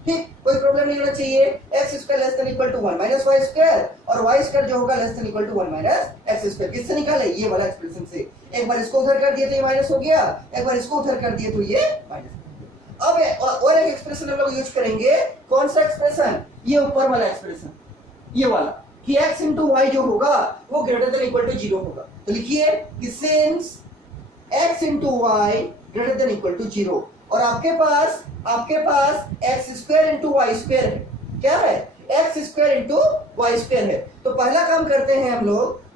ठीक, कोई प्रॉब्लम नहीं होना चाहिए। X square less than equal to 1 minus Y square, और वाई स्क्वायर जो होगा less than equal to 1 minus x square. किससे निकाले, ये वाला एक्सप्रेशन से। एक बार इसको उधर कर दिए तो ये माइनस हो गया, एक बार इसको उधर कर दिए तो ये माइनस। अब और एक एक्सप्रेशन हम लोग यूज करेंगे, कौन सा एक्सप्रेशन, ये ऊपर वाला एक्सप्रेशन, ये वाला कि x इंटू वाई जो होगा वो ग्रेटर देन इक्वल टू 0 होगा। तो लिखिए कि since x into y greater than equal to 0, और आपके पास x square into y square है, क्या है, x square into y square है। तो पहला काम करते हैं हम लोग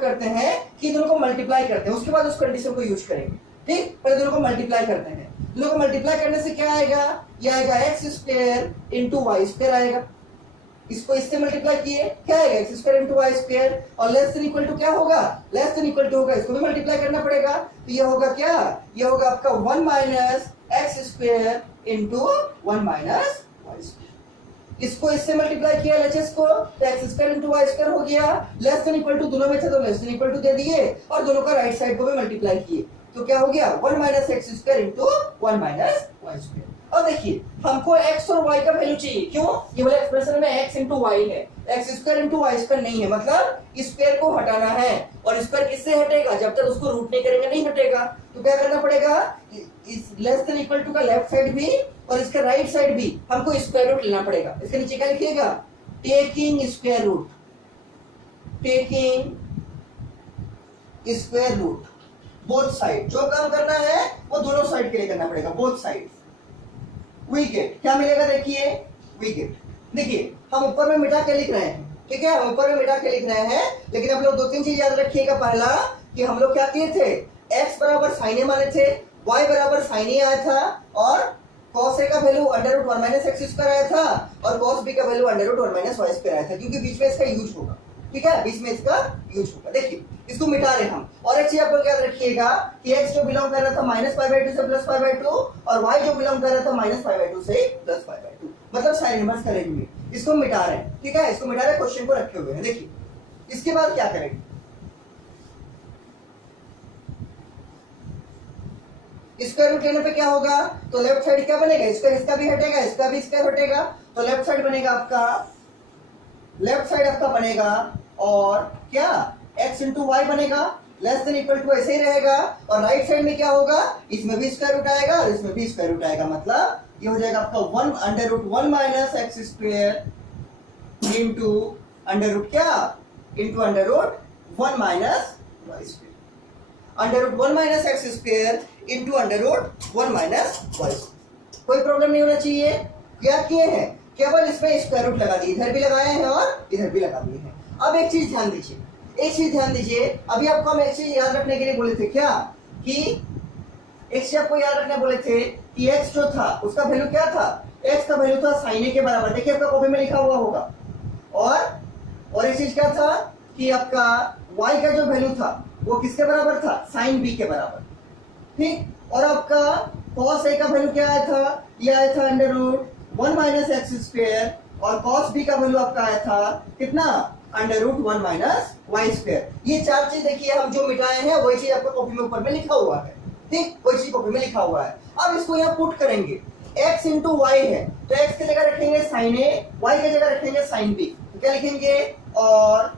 करते हैं कि दोनों को मल्टीप्लाई करते हैं, उसके बाद उस कंडीशन को यूज करेंगे। ठीक, पहले दोनों को मल्टीप्लाई करते हैं। दोनों को मल्टीप्लाई करने से क्या आएगा, ये आएगा x square into y square आएगा। इसको इससे मल्टीप्लाई किए क्या आएगा, x square into y square, और लेस देन इक्वल टू क्या होगा, लेस देन इक्वल टू होगा, इसको भी मल्टीप्लाई करना पड़ेगा। तो ये होगा क्या, ये होगा आपका 1 minus x square into 1 minus Y square. इसको इससे मल्टीप्लाई किया एलएचएस को, तो x square into y square हो गया। लेस देन इक्वल टू दोनों में थे तो लेस देन इक्वल टू दे दिए, और दोनों का राइट साइड को भी मल्टीप्लाई किए, तो क्या हो गया 1 minus x square into 1 minus Y square. अब देखिए हमको x और y का वैल्यू चाहिए, क्यों, ये वाला एक्सप्रेशन में x इंटू वाई है, x square into y square नहीं है, मतलब स्क्वायर को हटाना है। और स्क्वायर किससे हटेगा, जब तक उसको रूट नहीं करेंगे नहीं हटेगा। तो क्या करना पड़ेगा, इस लेस देन इक्वल टू का लेफ्ट साइड भी और इसका राइट साइड भी हमको स्क्वायर रूट लेना पड़ेगा। इसके नीचे क्या लिखिएगा, taking square root, taking square root both side. जो काम करना है वो दोनों साइड के लिए करना पड़ेगा, बोथ साइड। वी गेट क्या मिलेगा, देखिए वी गेट, देखिए हम ऊपर में मिटा के लिख रहे हैं, ठीक है, हम ऊपर में मिटा के लिख रहे हैं, लेकिन आप लोग दो तीन चीज याद रखिएगा। पहला कि हम लोग क्या किए थे, x बराबर साइन ए माने थे, y बराबर साइन ए आया था, और cos a का value under root 1 minus x square आया था, और cos b का value under root 1 minus Y square आया था, क्योंकि बीच में इसका यूज होगा। ठीक है, बीच में इसका यूज होगा। देखिए इसको मिटा रहे हम। और एक चीज आप लोग याद रखिएगा कि x जो बिलोंग कर रहा था -π/2 से +π/2, और y जो बिलोंग कर रहा था -π/2 से +π/2, मतलब साइन इनवर्स का रेंज में। इसको मिटा रहे हैं, ठीक है, इसको मिटा रहे, क्वेश्चन को रखे हुए हैं। देखिए इसके बाद क्या करेंगे, स्क्वायर रूट लेने पे क्या होगा, तो लेफ्ट साइड क्या बनेगा, स्क्वायर इसका भी हटेगा, इसका भी स्क्वायर हटेगा, तो लेफ्ट साइड बनेगा आपका, लेफ्ट साइड आपका बनेगा, और क्या x इंटू वाई बनेगा, लेस देन इक्वल टू ऐसे ही रहेगा, और राइट साइड में क्या होगा, इसमें भी स्क्वायर रूट आएगा और इसमें भी स्क्वायर रूट आएगा, मतलब ये हो जाएगा आपका 1 under root 1 minus x square into under root क्या, into under root 1 minus Y square, under root 1 minus x square into under root 1 minus Y square. कोई प्रॉब्लम नहीं होना चाहिए। क्या किए हैं, केवल इसमें स्क्वायर रूट लगा दिए, इधर भी लगाए हैं और इधर भी लगा दिए हैं। अब एक चीज ध्यान दीजिए, एक चीज ध्यान दीजिए, अभी आपको हम एक चीज याद रखने के लिए बोले थे, क्या कि एक चीज आपको याद रखने बोले थे कि x जो था उसका वैल्यू क्या था, x का वैल्यू था साइन ए के बराबर, देखिए आपका कॉपी में लिखा हुआ होगा। और एक चीज क्या था कि आपका y का जो वैल्यू था वो किसके बराबर था, साइन b के बराबर, ठीक। और आपका cos a का वैल्यू क्या आया था, ये आया था under root 1 minus x square, और cos b का वैल्यू आपका आया था कितना, under root 1 minus Y square. ये चार चीज देखिए हम जो मिटाए हैं वही चीज आपको कॉपी में ऊपर में लिखा हुआ है, ठीक, वही चीज कॉपी में लिखा हुआ है। अब इसको यहाँ पुट करेंगे, x इंटू वाई है तो x की जगह रखेंगे साइन ए, y की जगह रखेंगे साइन बी, तो क्या लिखेंगे, और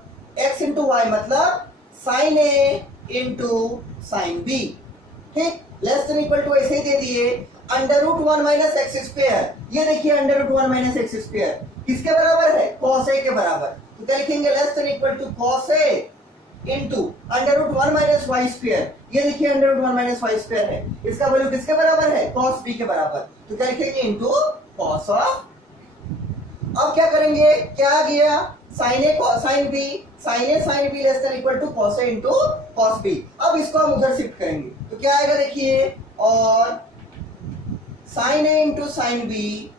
x इंटू वाई मतलब sine a into sine b, ठीक, लेस देन इक्वल टू ऐसे ही दे दिए, under root 1 minus x square, ये देखिए under root 1 minus x square किसके बराबर है, cos a के बराबर, तो क्या लिखेंगे, less than equal to cos a इंटू under root 1 minus Y square, ये देखिए under root 1 minus Y square है, इसका वैल्यू किसके बराबर है, cos b के बराबर, तो क्या लिखेंगे, इंटू cos ऑफ। अब क्या करेंगे, क्या आ गया, sine a sine b, sine a sine b less than equal to cos a into cos b। अब इसको हम उधर शिफ्ट करेंगे तो क्या आएगा, देखिए, और sine a into sine b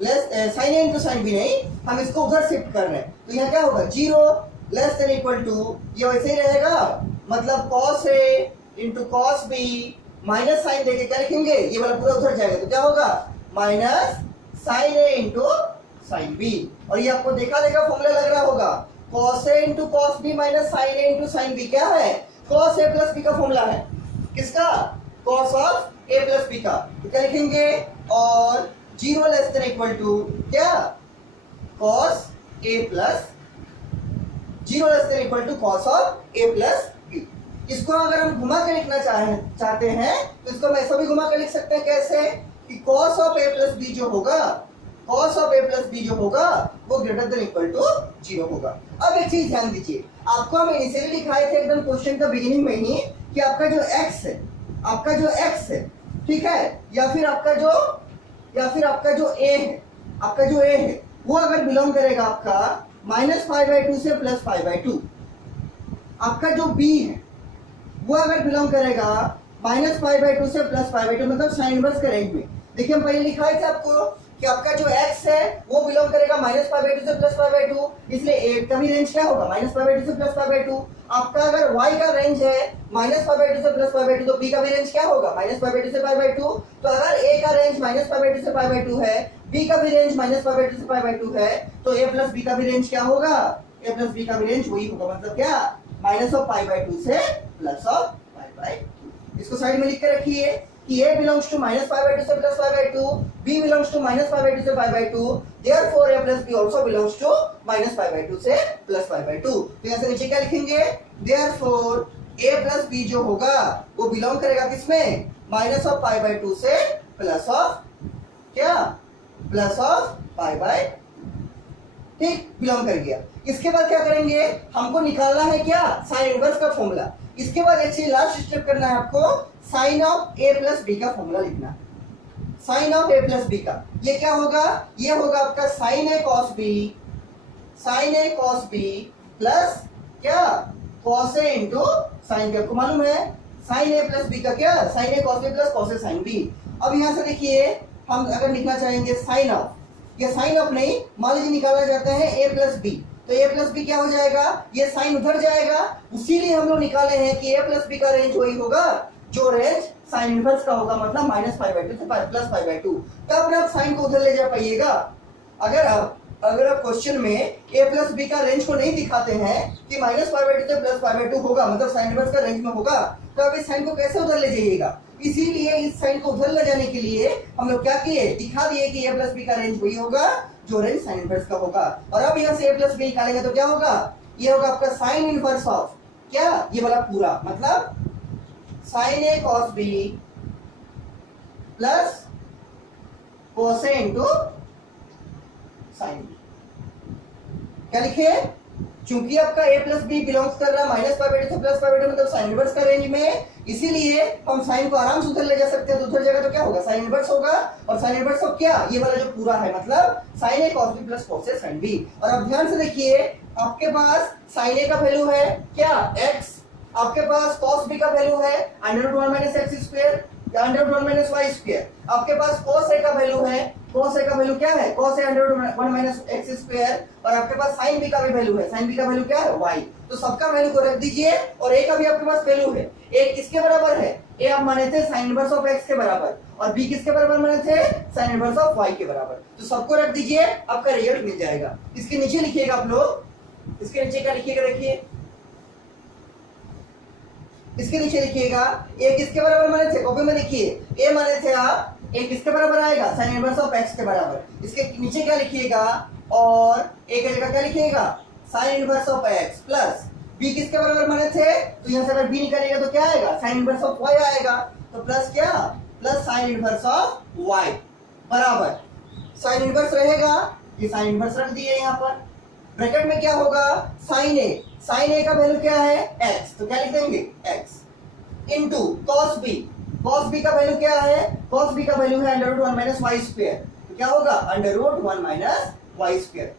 less, sine a into sine b नहीं, हम इसको उधर शिफ्ट कर रहे हैं, तो यहाँ क्या होगा, 0 लेस देन इक्वल टू, ये वैसे ही रहेगा, मतलब cos a into cos b minus sine देके क्या लिखेंगे, ये वाला पूरा उधर जाएगा, तो क्या होगा, minus sine a into sine b। और ये आपको देखा फॉर्मूला लग रहा होगा, cos a into cos b minus sine a into sine b क्या है, cos a प्लस b का फॉर्मूला है, किसका, cos of a plus b का, तो क्या लिखेंगे, और 0 लेस देन इक्वल टू क्या, cos a plus, 0 less than equal to cos of a plus b। इसको अगर हम घुमा के लिखना चाहते हैं तो इसको हम ऐसा भी घुमा के लिख सकते हैं, कैसे कि cos of a plus b जो होगा, cos of a plus b जो होगा वो ग्रेटर देन इक्वल टू 0 होगा। अब एक चीज ध्यान दीजिए, आपको हम इनिशियली दिखाए थे एकदम क्वेश्चन का बिगिनिंग में ही कि आपका जो x है, आपका जो x है, ठीक है, या फिर आपका जो a है, आपका जो a है, वो अगर बिलोंग करेगा आपका -5/2 से +5/2, आपका जो b है वो अगर बिलोंग करेगा -5/2 से +5/2, मतलब साइन इनवर्स के रेंज में। देखिए हम पहले लिखा थे आपको कि आपका जो x है वो बिलोंग करेगा -5/2 से +5/2, इसलिए a का भी रेंज क्या होगा -5/2 से +5/2। आपका अगर y का रेंज है -5/2 से +5/2, तो b का भी रेंज क्या होगा -5/2 से π/2। तो अगर a का रेंज -5/2 से π/2 है, b का भी रेंज -5/2 से π/2 है, तो a प्लस b का भी रेंज क्या होगा, a प्लस b का भी रेंज वही होगा, मतलब क्या -π/2 से +π/2। इसको साइड में लिख के रखिए कि a belongs to -π/2 से +π/2, b belongs to -π/2 से π/2, therefore a plus b also belongs to -π/2 से +π/2। तो यहाँ से नीचे क्या लिखेंगे, therefore a plus b जो होगा वो बिलोंग करेगा किसमें, -π/2 से +π/2, ठीक, बिलोंग कर गया। इसके बाद क्या करेंगे, हमको निकालना है क्या, साइन इनवर्स का फॉर्मूला। इसके बाद एक्चुअली लास्ट स्टेप करना है आपको, sine of a plus b का फॉर्मूला लिखना। Sine of a plus b का ये क्या होगा, ये होगा आपका sine a cos b, sine a cos b plus क्या cos a into sine b। आपको मालूम है साइन a प्लस b का क्या, sine a cos b plus cos a sine b। अब यहां से देखिए हम अगर लिखना चाहेंगे साइन ऑफ, ये साइन ऑफ नहीं, मान लीजिए निकालना चाहते हैं a प्लस बी, तो a प्लस बी क्या हो जाएगा, ये साइन उधर जाएगा, इसीलिए हम लोग निकाले हैं कि a प्लस बी का रेंज वही होगा जो रेंज साइन इनवर्स का होगा, मतलब -π/2 से +π/2। तब आप साइन को उधर ले जा पाइएगा। अगर आप क्वेश्चन में a प्लस बी का रेंज को नहीं दिखाते हैं कि -π/2 से +π/2 होगा, मतलब साइन इनवर्स का रेंज में होगा, तो आप इस साइन को कैसे उधर ले जाइएगा। इसीलिए इस साइन को उधर ले जाने के लिए हम लोग क्या किए, दिखा दिए कि a प्लस बी का रेंज वही होगा जो रेंज साइन इनवर्स का होगा। और अब यहाँ से a प्लस बी निकालेंगे तो क्या होगा, ये होगा आपका साइन इनवर्स ऑफ क्या, ये वाला पूरा, मतलब sine a cos b plus cos a into sine b। क्या लिखे, चूंकि आपका a प्लस बी बिलोंग्स कर रहा है -π/2 से +π/2, मतलब साइन इनवर्स का रेंज में, इसीलिए हम साइन को आराम से उधर ले जा सकते हैं। तो उधर जगह तो क्या होगा, साइन इनवर्स होगा, और साइन इनवर्स ऑफ क्या, ये वाला जो पूरा है, मतलब sine a cos b plus cos a sine b। और अब ध्यान से देखिए, आपके पास साइन a का वैल्यू है क्या x, आपके पास cos b का वैल्यू है √1 - x स्क्वायर या √1 - y स्क्वायर, आपके पास cos a का वैल्यू है, cos a का वैल्यू क्या है, cos a √1 - x स्क्वायर, और आपके पास sin b का भी वैल्यू है, sin b का वैल्यू क्या है, y। तो सबका वैल्यू को रख दीजिए, और a का भी आपके पास वैल्यू है। a किसके बराबर है, a आप माने थे sin इनवर्स ऑफ x के बराबर, और b किसके बराबर माने थे, sin इनवर्स ऑफ y के बराबर। तो सबको रख दीजिए, आपका रिजल्ट मिल जाएगा। इसके नीचे लिखिएगा आप लोग, इसके नीचे क्या लिखिएगा, देखिए इसके नीचे लिखिएगा a किसके बराबर माने थे, कॉपी में लिखिए a माने थे आप, a किसके बराबर आएगा, sin इनवर्स ऑफ x के बराबर। इसके नीचे क्या लिखिएगा, और a की जगह क्या लिखिएगा, sin inverse of x plus b किसके बराबर माने थे, तो यहां से अगर b निकालेगा तो क्या आएगा, sin इनवर्स ऑफ y आएगा, तो प्लस क्या, plus sin inverse of y बराबर sin इनवर्स रहेगा, ये sin इनवर्स रख दिए यहाँ पर। ब्रैकेट में क्या होगा, sin a का वैल्यू क्या है x, तो क्या लिख देंगे x इनटू cos b का वैल्यू क्या है, cos b का वैल्यू है √1 - y स्क्वायर, तो क्या होगा √1 - y स्क्वायर,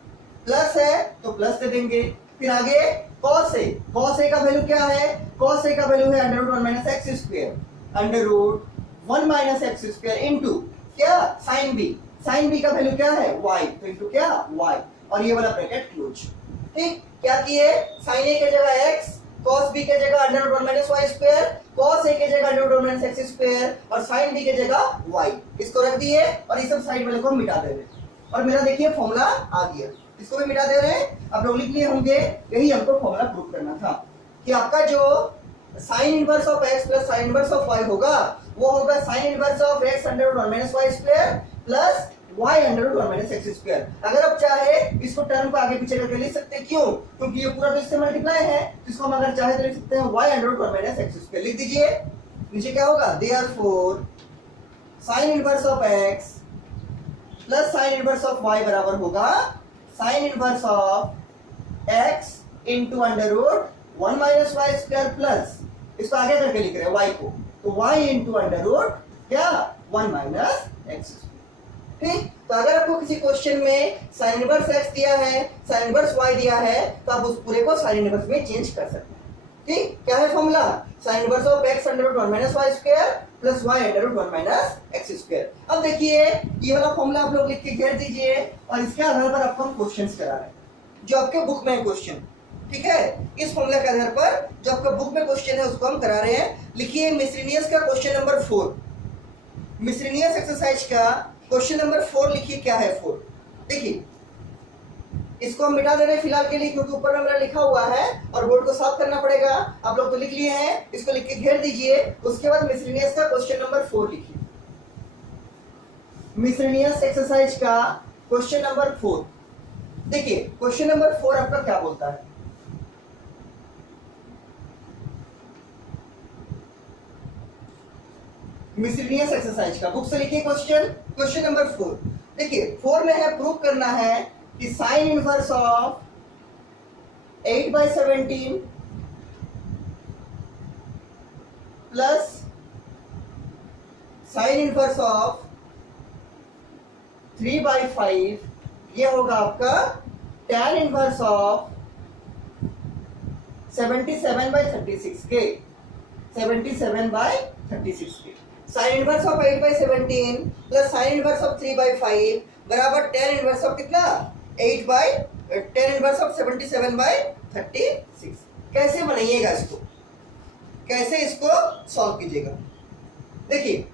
प्लस है तो प्लस दे देंगे। फिर आगे cos a का वैल्यू क्या है, cos a का वैल्यू है √1 - x square, √1 - x square into क्या sin b का वैल्यू क्या है y, तो इनटू क्या y, और ये वाला ब्रैकेट क्लोज। ठीक, क्या किए, sin a के जगह x, cos b के जगह √1 - y स्क्वायर, cos a के जगह √1 - x स्क्वायर, और sin b के जगह y, इसको रख दिए, और ये सब साइड वाले को मिटा दे रहे। और मेरा देखिए फॉर्मूला आ गया, इसको भी मिटा दे रहे हैं। आप लोग लिख लिए होंगे, यही हमको फॉर्मूला प्रूव करना था कि आपका जो sign inverse of x plus sine inverse of y होगा, वो होगा sign inverse of x √1 - y square plus y √1 - x square. अगर आप चाहे इसको टर्म को आगे पीछे करके लिख सकते हैं, क्यों, क्योंकि ये पूरा तो इससे मल्टीप्लाई है, इसको हम अगर चाहे तो लिख सकते हैं y √1 - x स्क्वायर। लिख दीजिए, नीचे क्या होगा, therefore sign inverse of x plus sine inverse of y बराबर होगा sign inverse of x into √1 - y square plus, इसको आगे करके लिख रहे हैं y को, तो y इनटू √1 - x। ठीक, तो अगर आपको किसी क्वेश्चन में साइन इनवर्स x दिया है, साइन इनवर्स y दिया है, तो आप उस पूरे को साइन इनवर्स में चेंज कर सकते हैं। ठीक, क्या है formula? Sine inverse of x under root 1 minus Y square plus y under root 1 minus x square. अब देखिए ये वाला फॉर्मूला आप लोग लिख के घेर दीजिए और इसके आधार पर आपको हम क्वेश्चंस करा रहे हैं जो आपके बुक में है क्वेश्चन। ठीक है, इस फॉर्मूला के आधार पर जो आपका बुक में क्वेश्चन है उसको हम करा रहे हैं। लिखिए मिसलेनियस का क्वेश्चन नंबर 4, मिसलेनियस एक्सरसाइज का क्वेश्चन नंबर 4 लिखिए। क्या है 4? देखिए इसको हम मिटा दे रहे हैं फिलहाल के लिए क्योंकि ऊपर में मेरा लिखा हुआ है और बोर्ड को साफ करना पड़ेगा। आप लोग तो लिख लिए हैं, इसको लिख के घेर दीजिए। उसके बाद मिसलेनियस का क्वेश्चन नंबर 4 लिखिए। मिसलेनियस एक्सरसाइज का क्वेश्चन नंबर 4। देखिए क्वेश्चन नंबर 4 आपका क्या बोलता है? मिसलेनियस एक्सरसाइज का बुक से लिखिए क्वेश्चन नंबर 4। देखिए 4 में है प्रूव करना है कि sine inverse of 8/17 plus sine inverse of 3/5 ये होगा आपका tan इनवर्स ऑफ 77/36 के 77/36 के। Sign inverse of 8/17 plus sine inverse of 3/5 बराबर tan इनवर्स ऑफ कितना? tan inverse of 77/36। कैसे बनाइएगा इसको, कैसे इसको सॉल्व कीजिएगा? देखिए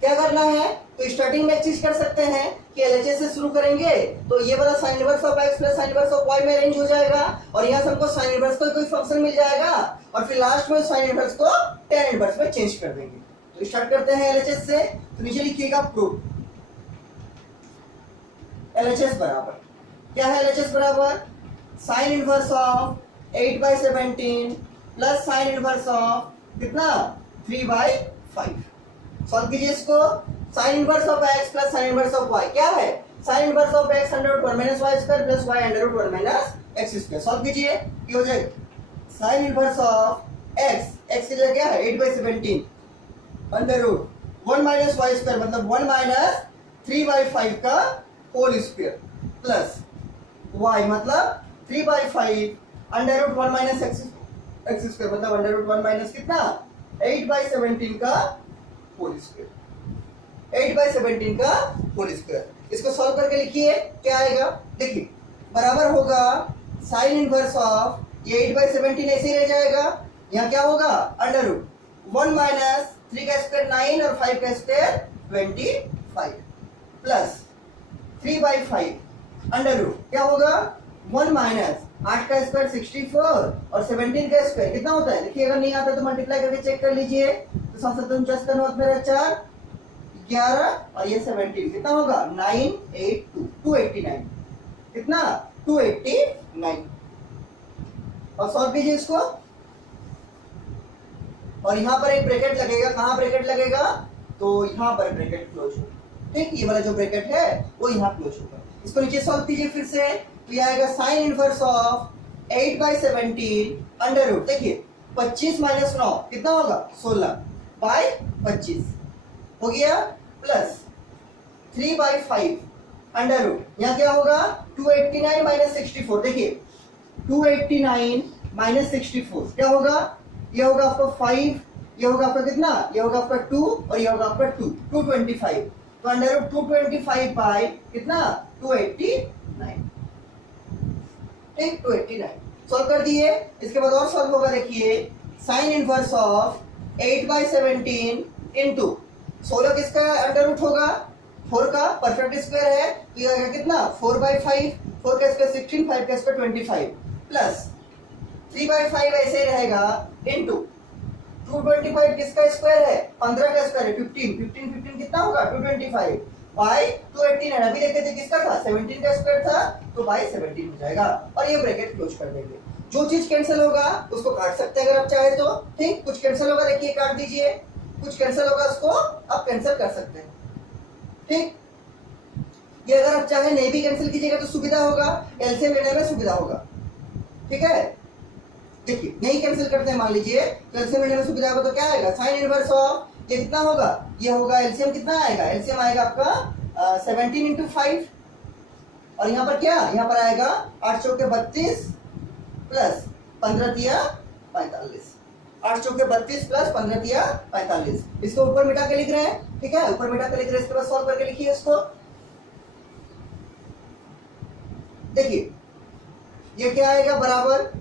क्या करना है, तो स्टार्टिंग में एक चीज कर सकते हैं कि एलएचएस से शुरू करेंगे तो ये वाला sign inverse of x plus sine inverse of y में अरेंज हो जाएगा और यहाँ से हमको साइन इनवर्स का कोई फंक्शन मिल जाएगा और फिर लास्ट में साइन इनवर्स को tan इनवर्स में चेंज कर देंगे। तो स्टार्ट करते हैं एलएचएस से। तो नीचे लिखिएगा प्रूफ। एलएचएस बराबर क्या है? एलएचएस बराबर sine inverse of 8/17 plus sine inverse of कितना? 3/5। सॉल्व कीजिए इसको। Sine inverse of x plus sine inverse of y क्या है? Sine inverse of x under root 1 minus Y square plus y under root 1 minus x square. Solve कीजिए, ये हो जाएगा sign inverse of x की जगह क्या है? 8/17 under root 1 minus Y square मतलब 1 माइनस 3/5 का होल स्क्वायर प्लस y मतलब 3/5 under root 1 minus x square मतलब अंडर रूट 1 माइनस कितना? 8/17 का होल स्क्वायर। 8/17 का होल स्क्वायर। इसको सॉल्व करके लिखिए क्या आएगा? देखिए बराबर होगा साइन इनवर्स ऑफ ये 8/17 ऐसे ही रह जाएगा। यहाँ क्या होगा? अंडर रूट 1 माइनस 3 का स्क्वायर 9 और 5 का स्क्वायर 25 प्लस 3/5 अंडर रूट क्या होगा? 1 माइनस 8 का स्क्वायर 64 और 17 का स्क्वायर कितना होता है? देखिए अगर नहीं आता तो मल्टीप्लाई करके चेक कर लीजिए। तो 7 का 4 11 और ये 17 कितना होगा? 289 कितना? 289। और सॉल्व कीजिए इसको और यहाँ पर एक ब्रैकेट लगेगा। कहाँ ब्रैकेट लगेगा? तो यहाँ पर ब्रैकेट क्लोज होगा। ठीक, ये वाला जो ब्रैकेट है वो यहाँ क्लोज होगा। इसको नीचे सॉल्व कीजिए फिर से। तो ये आएगा sine inverse of 8/17 under root देखिए 25 माइनस 9 कितना होगा? 16/25 हो गया प्लस 3/5 अंडर रूट यहाँ क्या होगा? 289 माइनस 64 देखिए 289 माइनस 64 क्या होगा? ये होगा आपका 5, ये होगा आपका कितना? ये होगा आपका 2 और ये होगा आपका 225। तो अंडर रूट 225 बाय कितना? 289। ठीक, 289 सॉल्व कर दिए। इसके बाद और सॉल्व होगा। देखिए साइन इनवर्स ऑफ 8/17 इंटू 16 किसका अंडर रूट होगा? 4 का परफेक्ट स्क्वायर है तो ये आएगा कितना? 4/5 4 का स्क्वायर 16 5 का स्क्वायर 25 प्लस 3/5 ऐसे रहेगा इंटू 225 किसका स्क्वायर है? 15 का स्क्वायर है 15 कितना होगा? 225 बाय 289 अभी देखे थे किसका था? 17 का स्क्वायर था तो बाय 17 हो जाएगा और ये ब्रैकेट क्लोज कर देंगे। जो चीज कैंसिल होगा उसको काट सकते हैं अगर आप चाहे तो। ठीक, कुछ कैंसिल होगा देखिए काट दीजिए, कुछ कैंसिल होगा उसको आप कैंसिल कर सकते हैं। ठीक, ये अगर आप चाहे नहीं भी कैंसिल कीजिएगा तो सुविधा होगा, एलसीएम लेने में सुविधा होगा। ठीक है, देखिए नहीं कैंसिल करते हैं मान लीजिए तो एलसीएम लेने में सुविधा होगा तो क्या आएगा? साइन इनवर्स ऑफ ये कितना होगा? ये होगा एलसीएम कितना आएगा? एलसीएम आएगा आपका 17 इंटू 5, और यहाँ पर क्या, यहाँ पर आएगा 8 चौके 32 प्लस 15 तिया 45, 8 चौके 32 प्लस 15 तिया 45। इसको ऊपर मिटा के लिख रहे हैं, ठीक है, ऊपर मिटा के लिख रहे हैं, इसके बाद सॉल्व करके लिखिए इसको। देखिए ये क्या आएगा बराबर,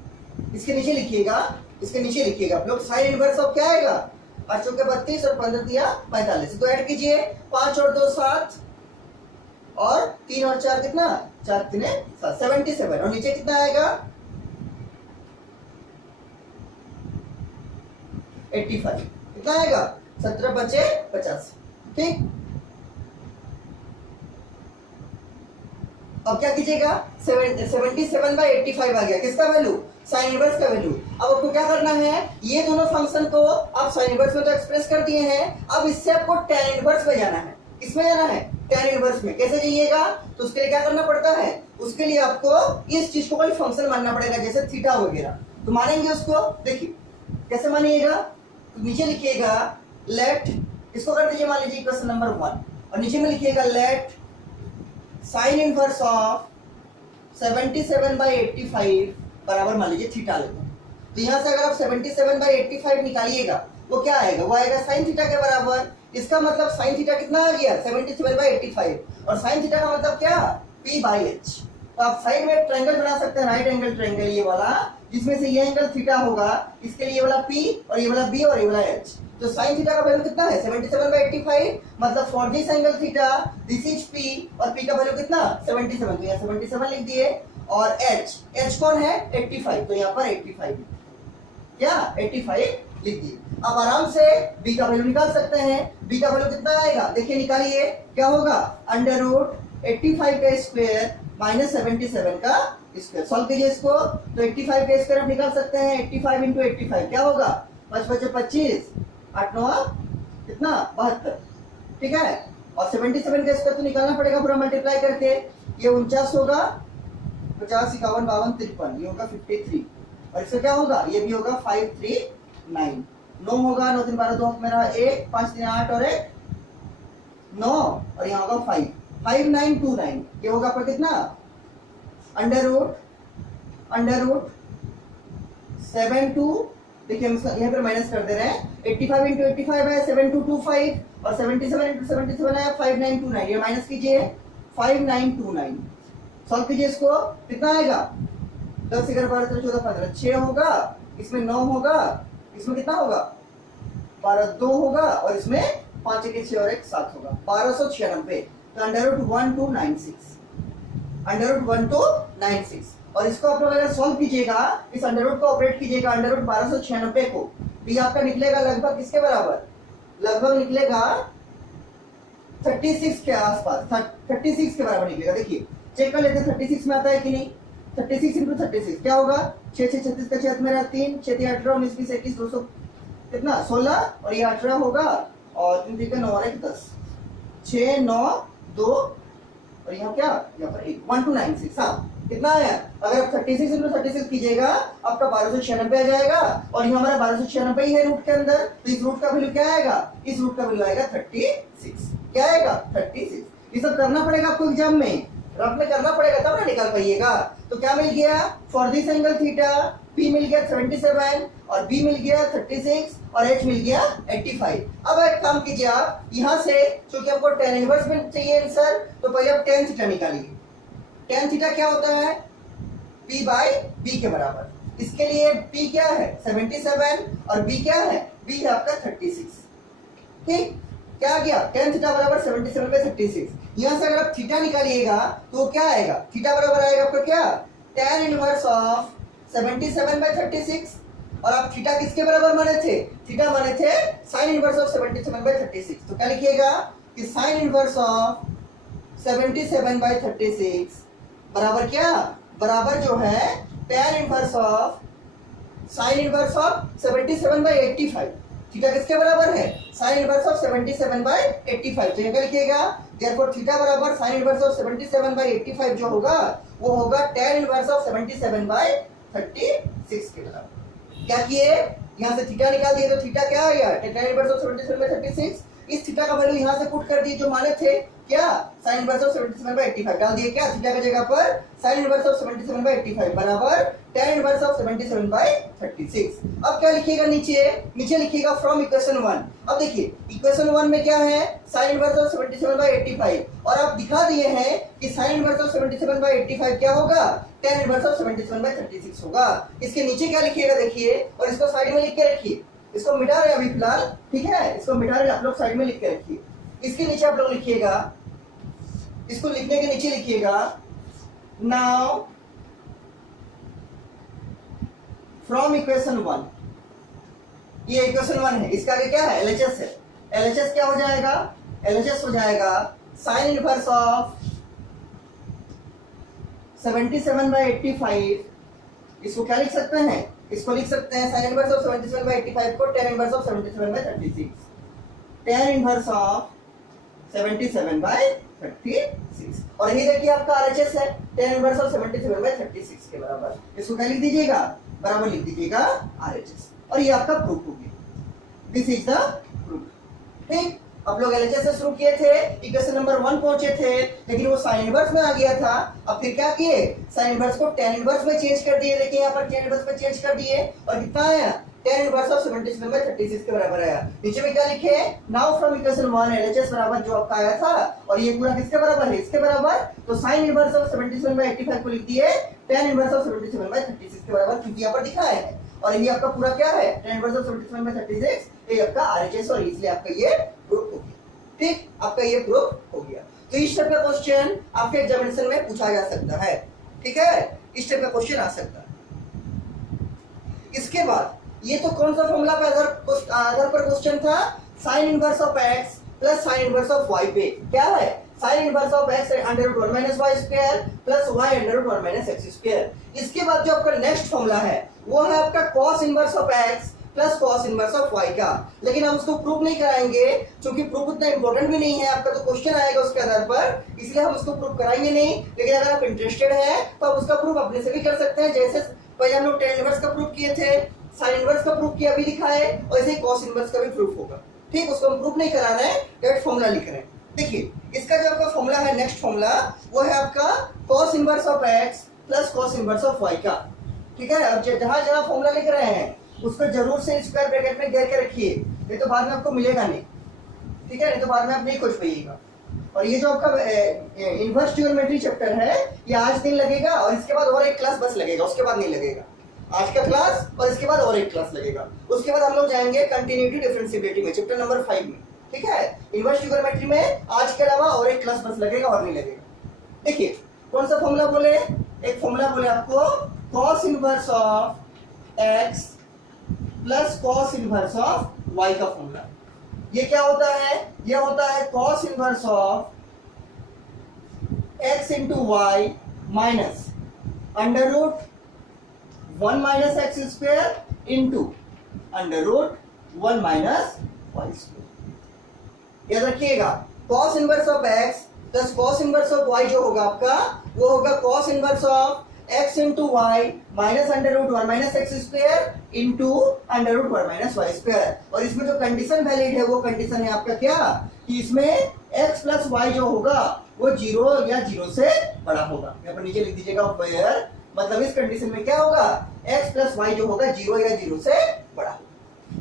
इसके नीचे लिखिएगा, इसके नीचे लिखिएगा आप लोग, साइन इनवर्स ऑफ क्या आएगा, 8 चौके 32 और 15 तिया 45। तो ऐड कीजिए, 5 और 2 7, और 3 और 4 कितना, 4 3 7, 77, और नीचे कितना आएगा 85, कितना आएगा 17 बचे 50, ठीक। अब क्या कीजिएगा, 77/85 आ गया, किसका वैल्यू, साइन इनवर्स का वैल्यू। अब आपको क्या करना है, ये दोनों फंक्शन को आप साइन इनवर्स में तो एक्सप्रेस कर दिए हैं, अब इससे आपको tan इनवर्स में जाना है। किसमें जाना है, tan इनवर्स में। कैसे जाइएगा, तो उसके लिए क्या करना पड़ता है, उसके लिए आपको इस चीज को कोई फंक्शन मानना पड़ेगा, जैसे थीटा वगैरह। तो मानेंगे उसको, देखिए कैसे मानिएगा, तो नीचे लिखिएगा लेट, इसको कर दीजिए मान लीजिए इक्वेशन नंबर 1, और नीचे में लिखिएगा लेट साइन इनवर्स ऑफ 77/85 बराबर मान लीजिए थीटा लेते हैं। तो यहां से अगर आप 77/85 निकालिएगा, वो क्या आएगा, वो आएगा साइन थीटा के बराबर। इसका मतलब साइन थीटा कितना आ गया, 77/85, और साइन थीटा का मतलब क्या, p/h। तो आप साइड में एक ट्रायंगल बना सकते हैं, राइट एंगल ट्रायंगल, ये वाला, जिसमें से ये एंगल थीटा होगा, इसके लिए ये वाला p और ये वाला b और ये वाला h। तो साइन थीटा का वैल्यू कितना है, 77/85, मतलब for this angle theta this is p, और p का वैल्यू कितना 77, तो यहाँ 77 लिख दिए, और h कौन है 85, तो यहाँ पर 85 क्या 85 लिख दिए। अब आराम से b का वैल्यू निकाल सकते हैं, b का वैल्यू कितना आएगा, देखिए निकालिए, क्या होगा, √85 का स्क्वायर माइनस 77 का स्क्वायर। सॉल्व कीजिए इसको, तो 85 का स्क्वायर आप निकाल सकते हैं, 85 इंटू 85 क्या होगा, 5 बचे 25, 8 9 कितना 72, ठीक है। और 77 का स्क्वायर तो निकालना पड़ेगा पूरा मल्टीप्लाई करके, ये 49 होगा, 50 51 52 53, ये होगा 53, और इसका क्या होगा, ये भी होगा 539, 9 होगा, 9 3 12 2 मेरा 1 5 3 8 और 1 9, और यहाँ होगा 5 5929, ये होगा आपका कितना, अंडर रूट 72, देखिए हम यहाँ पर माइनस कर दे रहे हैं, 85 इंटू 85 है 7225, और 77 इंटू 77 है 5929, ये माइनस कीजिए 5929। सॉल्व कीजिए इसको, कितना आएगा, 10 11 12 13 14 15, 6 होगा, इसमें 9 होगा, इसमें कितना होगा 12 2 होगा, और इसमें 5 1 6 और 1 7 होगा, 1296। तो √1296, और इसको आप लोग अगर सॉल्व कीजिएगा, इस अंडररूट को ऑपरेट कीजिएगा, अंडररूट 1296 को, तो ये आपका निकलेगा लगभग किसके बराबर, लगभग निकलेगा 36 के आसपास, 36 के बराबर निकलेगा। देखिए चेक कर लेते हैं 36 में आता है कि नहीं, 36 इंटू 36 क्या होगा, 6 6 36 का 6 मेरा 3 6 3 18 19 20 21 200 कितना 16, और ये 18 होगा, और 3 3 9 और 1 10, 6 9 2, और यहाँ क्या, यहाँ पर 1296, हाँ कितना आया, अगर आप 36 इंटू 36 कीजिएगा आपका 1296 आ जाएगा, और यहाँ हमारा 1296 ही है रूट के अंदर, तो इस रूट का वैल्यू क्या आएगा, इस रूट का वैल्यू आएगा 36, क्या आएगा 36। ये सब करना पड़ेगा आपको एग्जाम में, रफ में करना पड़ेगा तब ना निकाल पाइएगा। तो क्या मिल गया, for this angle theta P मिल गया 77, और B मिल गया 36, और H मिल गया 85। अब एक काम कीजिए आप, यहाँ से क्योंकि आपको tan इनवर्स में चाहिए आंसर, तो पहले आप tan थीटा निकालिए। tan थीटा क्या होता है, P/B के बराबर। इसके लिए P क्या है 77, और B क्या है, B है आपका 36, ठीक। क्या आ गया, tan थीटा बराबर 77/36। यहाँ से अगर आप थीटा निकालिएगा तो क्या आएगा, थीटा बराबर आएगा आपका क्या, tan इनवर्स ऑफ 77/36, और आप थीटा किसके बराबर माने थे, थीटा माने थे साइन इनवर्स ऑफ 77/36। तो क्या लिखिएगा कि साइन इनवर्स ऑफ 77/36 बराबर क्या, बराबर जो है tan inverse of sine inverse of 77/85। Theta किसके बराबर है, साइन इनवर्स ऑफ 77/85। तो यहाँ लिखिएगा देयरफॉर थीटा बराबर साइन इनवर्स ऑफ 77/85 जो होगा वो होगा tan इनवर्स ऑफ 77/36 के बराबर। क्या किए, यहाँ से थीटा निकाल दिए, तो थीटा क्या आ गया tan इनवर्स ऑफ 77/36, इस थीटा का वैल्यू यहाँ से पुट कर दिए जो माने थे, क्या sin इनवर्स ऑफ 77/85 डाल दिए, क्या थीटा की जगह पर sin इनवर्स ऑफ 77/85 बराबर tan इनवर्स ऑफ 77/36। अब क्या लिखिएगा नीचे, नीचे लिखिएगा फ्रॉम इक्वेशन 1। अब देखिए इक्वेशन 1 में क्या है, sin इनवर्स ऑफ 77/85 और आप दिखा दिए हैं कि sin इनवर्स ऑफ 77/85 क्या होगा, tan इनवर्स ऑफ 77/36 होगा। इसके नीचे क्या लिखिएगा देखिए, और इसको साइड में लिख के रखिए, इसको मिटा रहे अभी फिलहाल, ठीक है, इसको मिटा रहे आप लोग, साइड में लिख के रखिए। इसके नीचे आप लोग लिखिएगा, इसको लिखने के नीचे लिखिएगा नाउ फ्रॉम इक्वेशन 1, ये इक्वेशन 1 है, इसका आगे क्या है, एलएचएस है। एलएचएस क्या हो जाएगा, एलएचएस हो जाएगा साइन इनवर्स ऑफ 77/85। इसको क्या लिख सकते हैं, इसको लिख सकते हैं साइन इनवर्स ऑफ 77/85 को tan inverse of 77/36, tan inverse of 77/36। और यही देखिए आपका आरएचएस है tan इनवर्स ऑफ 77/36 के बराबर। इसको क्या लिख दीजिएगा, बराबर लिख दीजिएगा आरएचएस, और ये आपका प्रूफ हो गया। This is the proof. ठीक, अब लोग एलएचएस से शुरू किए थे, इक्वेशन नंबर 1 पहुंचे थे, लेकिन वो साइन इनवर्स में आ गया था। अब फिर क्या किए, साइन इनवर्स को tan इनवर्स में चेंज कर दिए, देखिए यहाँ पर tan इनवर्स में चेंज कर दिए, और कितना आया, tan इनवर्स ऑफ 77/36 के बराबर आया। नीचे में क्या लिखे, नाउ फ्रॉम इक्वेशन 1 एलएचएस बराबर जो आपका आया था, और ये पूरा किसके बराबर है, इसके बराबर। तो साइन इनवर्स ऑफ 77/85 को लिख दिए tan इनवर्स ऑफ 77/36 के बराबर, क्योंकि यहाँ पर दिखाया है। और ये आपका पूरा क्या है, tan इनवर्स ऑफ 77/36, ये आपका आरएचएस, और इसलिए आपका ये प्रूफ हो गया। ठीक, आपका ये प्रूफ हो गया। तो इस टाइप का क्वेश्चन आपके एग्जामिनेशन में पूछा जा सकता है। ठीक है, इस टाइप का क्वेश्चन आ सकता है। इसके बाद ये तो कौन सा फॉर्मूला पे आधार पर क्वेश्चन था, sign inverse of x plus sine inverse of y पे क्या है, sine inverse of x √1 - y square plus y √1 - x square. इसके बाद जो आपका नेक्स्ट फॉर्मूला है वो है आपका cos inverse of x plus cos inverse of y का, लेकिन हम उसको प्रूव नहीं कराएंगे क्योंकि प्रूफ उतना इंपॉर्टेंट भी नहीं है। आपका तो क्वेश्चन आएगा उसके आधार पर, इसलिए हम उसको प्रूव कराएंगे नहीं। लेकिन अगर आप इंटरेस्टेड है तो आप उसका प्रूफ अपने से भी कर सकते हैं। जैसे पहले हम लोग tan इनवर्स का प्रूफ किए थे, साइन इनवर्स का प्रूफ किया, अभी लिखा है, और ऐसे cos इनवर्स का भी प्रूफ होगा। ठीक, उसको हम प्रूफ नहीं करा रहे हैं, डायरेक्ट फॉर्मूला लिख रहे हैं। देखिए इसका जो आपका फॉर्मूला है, नेक्स्ट फॉर्मूला वो है आपका cos inverse of x plus cos inverse of y का। ठीक है, अब जहां जहां फॉर्मूला लिख रहे हैं उसको जरूर से स्क्वायर ब्रैकेट में घेर के रखिए, नहीं तो बाद में आपको मिलेगा नहीं। ठीक है, नहीं तो बाद में आप नहीं खोज पाइएगा। और ये जो आपका इनवर्स ट्रिग्नोमेट्री चैप्टर है, ये आज दिन लगेगा, और इसके बाद और एक क्लास बस लगेगा, उसके बाद नहीं लगेगा। आज का क्लास और इसके बाद और एक क्लास लगेगा, उसके बाद हम लोग जाएंगे कंटिन्यूटी डिफरेंशिएबिलिटी में, चैप्टर नंबर 5 में। ठीक है, इनवर्स ट्रिग्नोमेट्री में आज के अलावा और एक क्लास बस लगेगा, और नहीं लगेगा। देखिए कौन सा फॉर्मूला बोले, एक फॉर्मूला बोले आपको cos inverse of x plus cos inverse of y का फॉर्मूला। ये क्या होता है, ये होता है cos inverse of x into y minus √1 - x square into √1 - y square. याद रखिएगा, cos inverse of x plus cos inverse of y जो होगा आपका, वो होगा cos inverse of x into y minus √1 - x square into √1 - y square. और इसमें जो कंडीशन वैलिड है वो कंडीशन है आपका क्या, कि इसमें x प्लस y जो होगा वो 0 या 0 से बड़ा होगा। यहाँ पर नीचे लिख दीजिएगा वेयर, मतलब इस कंडीशन में क्या होगा, x प्लस y जो होगा 0 या 0 से बड़ा होगा।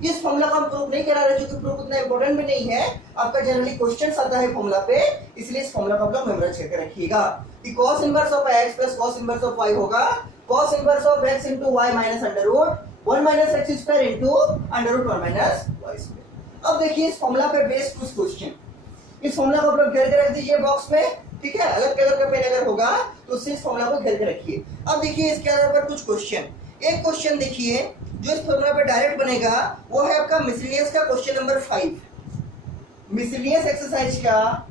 इस फॉर्मूला को हम प्रूव नहीं करा रहे क्योंकि प्रूफ उतना इंपॉर्टेंट भी नहीं है। आपका जनरली क्वेश्चन आता है फॉर्मूला पे, इसलिए इस फॉर्मूला को आप लोग मेमोराइज करके रखिएगा कि cos inverse of x plus cos inverse of y होगा cos inverse of x into y minus √1 - x square into √1 - y square. अब देखिए इस फॉर्मूला पे बेस्ड कुछ क्वेश्चन, इस फॉर्मूला को आप लोग घेर के रख दीजिए बॉक्स में। ठीक है, अलग कलर का पेन अगर होगा तो उससे इस फॉर्मूला को घेर के रखिए। अब देखिए इसके आधार पर कुछ क्वेश्चन, एक क्वेश्चन देखिए जो इस फॉर्मूला पे डायरेक्ट बनेगा, वो है आपका मिसलेनियस का क्वेश्चन नंबर 5। मिसलेनियस एक्सरसाइज का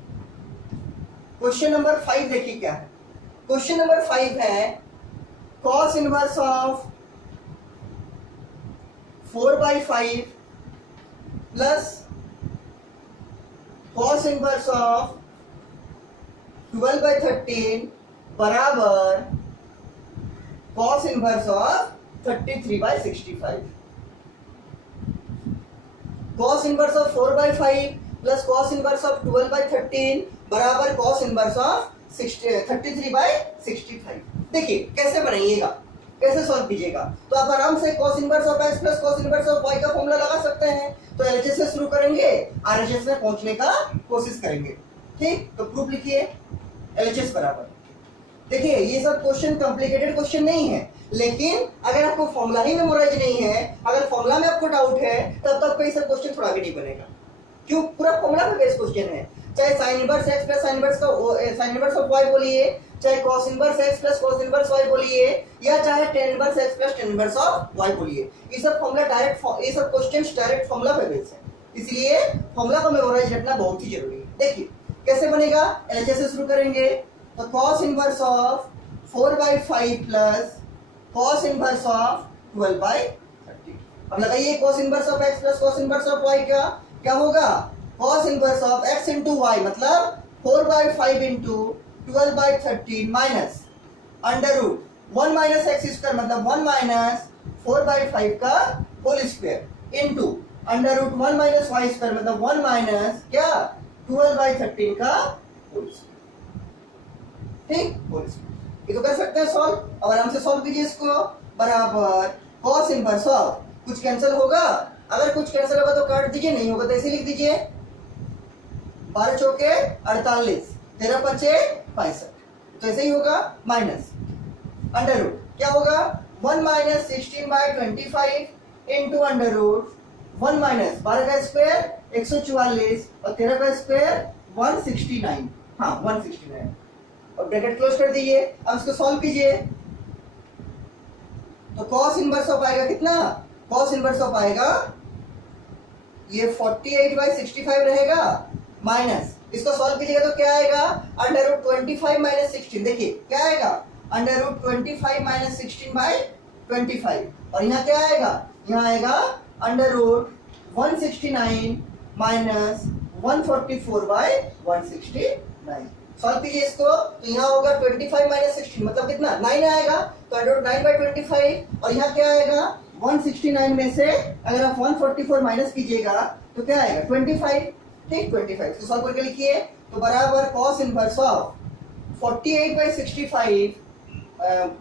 क्वेश्चन नंबर 5 देखिए क्या है। क्वेश्चन नंबर 5 है cos inverse of 4/5 plus cos inverse of 12/13 बराबर cos inverse of 33/65। cos inverse of 4/5 plus cos inverse of 12/13 बराबर कॉस इनवर्स ऑफ 33/65। देखिए कैसे बनाइएगा, कैसे सॉल्व कीजिएगा। तो आप आराम से cos inverse of x plus cos inverse of y का फॉर्मूला लगा सकते हैं। तो LHS से शुरू करेंगे, RHS में पहुंचने का कोशिश करेंगे। ठीक, तो प्रूफ लिखिए LHS बराबर। देखिए ये सब क्वेश्चन कॉम्प्लिकेटेड क्वेश्चन नहीं है, लेकिन अगर आपको फॉर्मूला ही मेमोराइज नहीं है, अगर फॉर्मूला में आपको डाउट है, तब तो आपका ये सब क्वेश्चन थोड़ा भी नहीं बनेगा। क्यों? पूरा फॉर्मूला पे बेस्ड क्वेश्चन है। चाहे sine inverse x plus sine inverse of y बोलिए, चाहे cos inverse x plus cos inverse y बोलिए, या चाहे tan inverse x plus tan inverse of y बोलिए, ये सब फॉर्मूला डायरेक्ट, ये सब क्वेश्चंस डायरेक्ट फॉर्मूला पे बेस्ड है। इसलिए फॉर्मूला को मेमोराइज रखना बहुत ही जरूरी है। देखिए कैसे बनेगा, LHS से शुरू करेंगे। तो cos inverse of 4/5 plus cos inverse of 12/30। अब लगाइए cos inverse of x plus cos inverse of y का क्या होगा, cos inverse of x into y मतलब 4/5 into 12/13 minus under root 1 minus x square मतलब 1 माइनस 4/5 का whole square into under root 1 minus Y square मतलब 1 minus क्या 12/13 का whole square. ठीक, होल स्क्वायर। ये तो कर सकते हैं सॉल्व। अब आराम से सॉल्व कीजिए इसको। बराबर cos इनवर्स ऑफ, कुछ कैंसिल होगा, अगर कुछ कैंसिल होगा तो काट दीजिए, नहीं होगा तो ऐसे लिख दीजिए। 12 चौके 48, 13 पचे 65, तो ऐसे ही होगा। माइनस अंडर रूट क्या होगा 1 minus 16/25 into under root 1 minus 12 का स्क्वायर 144 और 13 का स्क्वायर 169। हाँ 169, और ब्रैकेट क्लोज कर दीजिए। अब इसको सॉल्व कीजिए। तो cos इनवर्स ऑफ आएगा कितना, cos इनवर्स ऑफ आएगा ये 48/65 रहेगा, माइनस इसको सॉल्व कीजिएगा तो क्या आएगा अंडर रूट 25 माइनस 16। देखिए क्या आएगा अंडर रूट 25 माइनस 16/25, और यहाँ क्या आएगा, यहाँ आएगा अंडर रूट 169 माइनस 144/169। सॉल्व कीजिए इसको। तो यहाँ होगा 25 माइनस 16 मतलब कितना 9 आएगा, तो अंडर रूट 9/25, और यहाँ क्या आएगा 169 में से अगर आप 144 माइनस कीजिएगा तो क्या आएगा 25। ठीक, 25 तो सॉल्व करके लिखिए। तो बराबर cos इनवर्स ऑफ 48/65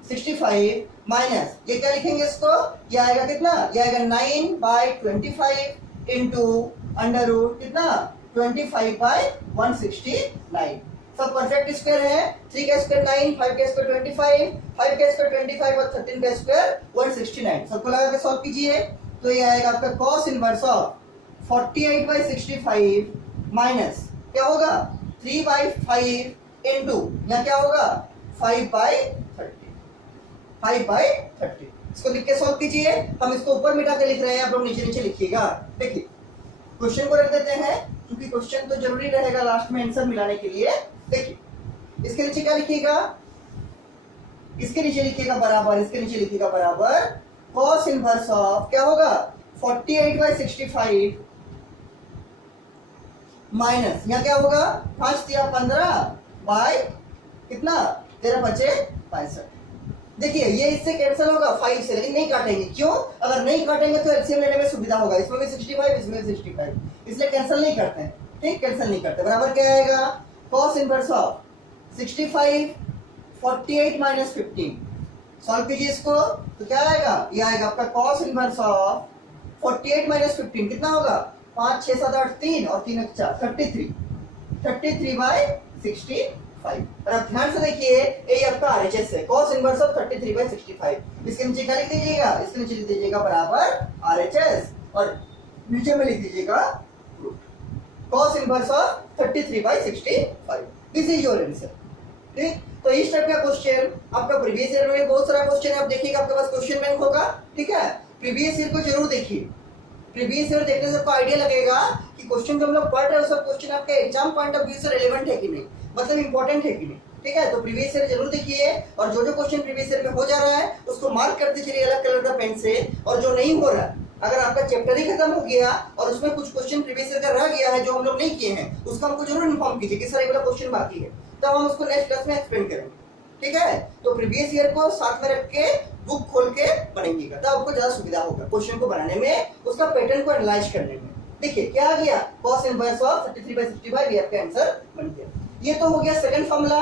65 माइनस ये क्या लिखेंगे इसको, ये आएगा कितना, ये आएगा 9/25 इंटू अंडर रूट कितना 25/169। सब परफेक्ट स्क्वायर है। 3 का स्क्वायर 9, 5 का स्क्वायर 25, 5 का स्क्वायर 25 और 13 का स्क्वायर 169। सबको लगा के सॉल्व कीजिए। तो ये आएगा आपका cos इनवर्स ऑफ 48/65 माइनस क्या होगा 3/5 इंटू यहाँ क्या होगा 5/30। इसको लिख के सॉल्व कीजिए। हम इसको ऊपर मिटा के लिख रहे हैं, आप लोग नीचे नीचे लिखिएगा। देखिए क्वेश्चन को रख देते हैं, क्योंकि क्वेश्चन तो जरूरी रहेगा लास्ट में आंसर मिलाने के लिए। देखिए इसके नीचे क्या लिखिएगा, इसके नीचे लिखिएगा बराबर, इसके नीचे लिखिएगा बराबर cos इनवर्स ऑफ क्या होगा 48/65 माइनस यहाँ क्या होगा 5 3 15 बाय कितना 13 बचे 65। देखिए ये इससे कैंसिल होगा 5 से, लेकिन नहीं काटेंगे। क्यों? अगर नहीं काटेंगे तो एलसीएम लेने में सुविधा होगा। इसमें भी 65, इसमें 65, इसलिए कैंसिल नहीं करते हैं। ठीक, कैंसिल नहीं करते। बराबर क्या आएगा cos inverse of 65 48 minus 15। Solve कीजिए इसको तो क्या आएगा, ये आएगा आपका cos इनवर्स ऑफ 48 माइनस 15 कितना होगा 5 6 7 8 3 और 3 4 33/65। और अब ध्यान से देखिए ये आपका RHS है cos इनवर्स ऑफ 33/65। इसके नीचे क्या लिख दीजिएगा, इसके नीचे लिख दीजिएगा बराबर RHS और नीचे में लिख दीजिएगा cos inverse of 33/65। This is your answer. ठीक, तो इस टाइप का क्वेश्चन आपका प्रीवियस ईयर में बहुत सारा क्वेश्चन है। आप देखिएगा आपके पास क्वेश्चन बैंक होगा। ठीक है, प्रीवियस ईयर को जरूर देखिए। प्रीवियस ईयर देखने से आपको आइडिया लगेगा कि क्वेश्चन जो हम लोग पढ़ रहे हैं सब क्वेश्चन आपके एग्जाम पॉइंट ऑफ व्यू से रिलेवेंट है कि नहीं, मतलब इंपॉर्टेंट है कि नहीं। ठीक है, तो प्रीवियस ईयर जरूर देखिए, और जो जो क्वेश्चन प्रीवियस ईयर में हो जा रहा है उसको मार्क करते चलिए अलग कलर का पेन से, और जो नहीं हो रहा है, अगर आपका चैप्टर ही खत्म हो गया और उसमें कुछ क्वेश्चन प्रीवियस ईयर का रह गया है जो हम लोग नहीं किए हैं, उसको हमको जरूर इन्फॉर्म कीजिए कि सर ये वाला क्वेश्चन बाकी है, तब हम उसको नेक्स्ट क्लास में एक्सप्लेन करेंगे। ठीक है, तो प्रीवियस ईयर को साथ में रख के बुक खोल के पढ़ेंगे, तब आपको ज्यादा सुविधा होगा क्वेश्चन को बनाने में, उसका पैटर्न को एनालाइज करने में। देखिए क्या आ गया, cos इनवर्स ऑफ 33/65, ये आपका आंसर बन गया। ये तो हो गया सेकंड फॉर्मूला।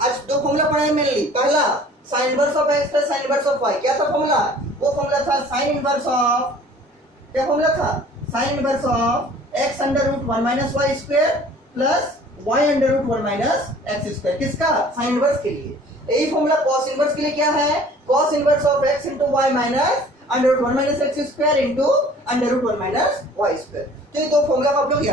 आज दो फॉर्मूला पढ़ा है मेनली। पहला sin inverse of x plus sin inverse of y, क्या था फॉर्मूला? वो फॉर्मूला था sin इनवर्स ऑफ, क्या फॉर्मूला था? sin inverse of x under root 1 minus Y square plus y under root 1 minus x square. किसका? sin inverse के लिए। यही फॉर्मूला cos इनवर्स के लिए क्या है? cos inverse of x into y minus under root 1 minus x square into under root 1 minus Y square. तो ये दो फॉर्मूला का आप लोग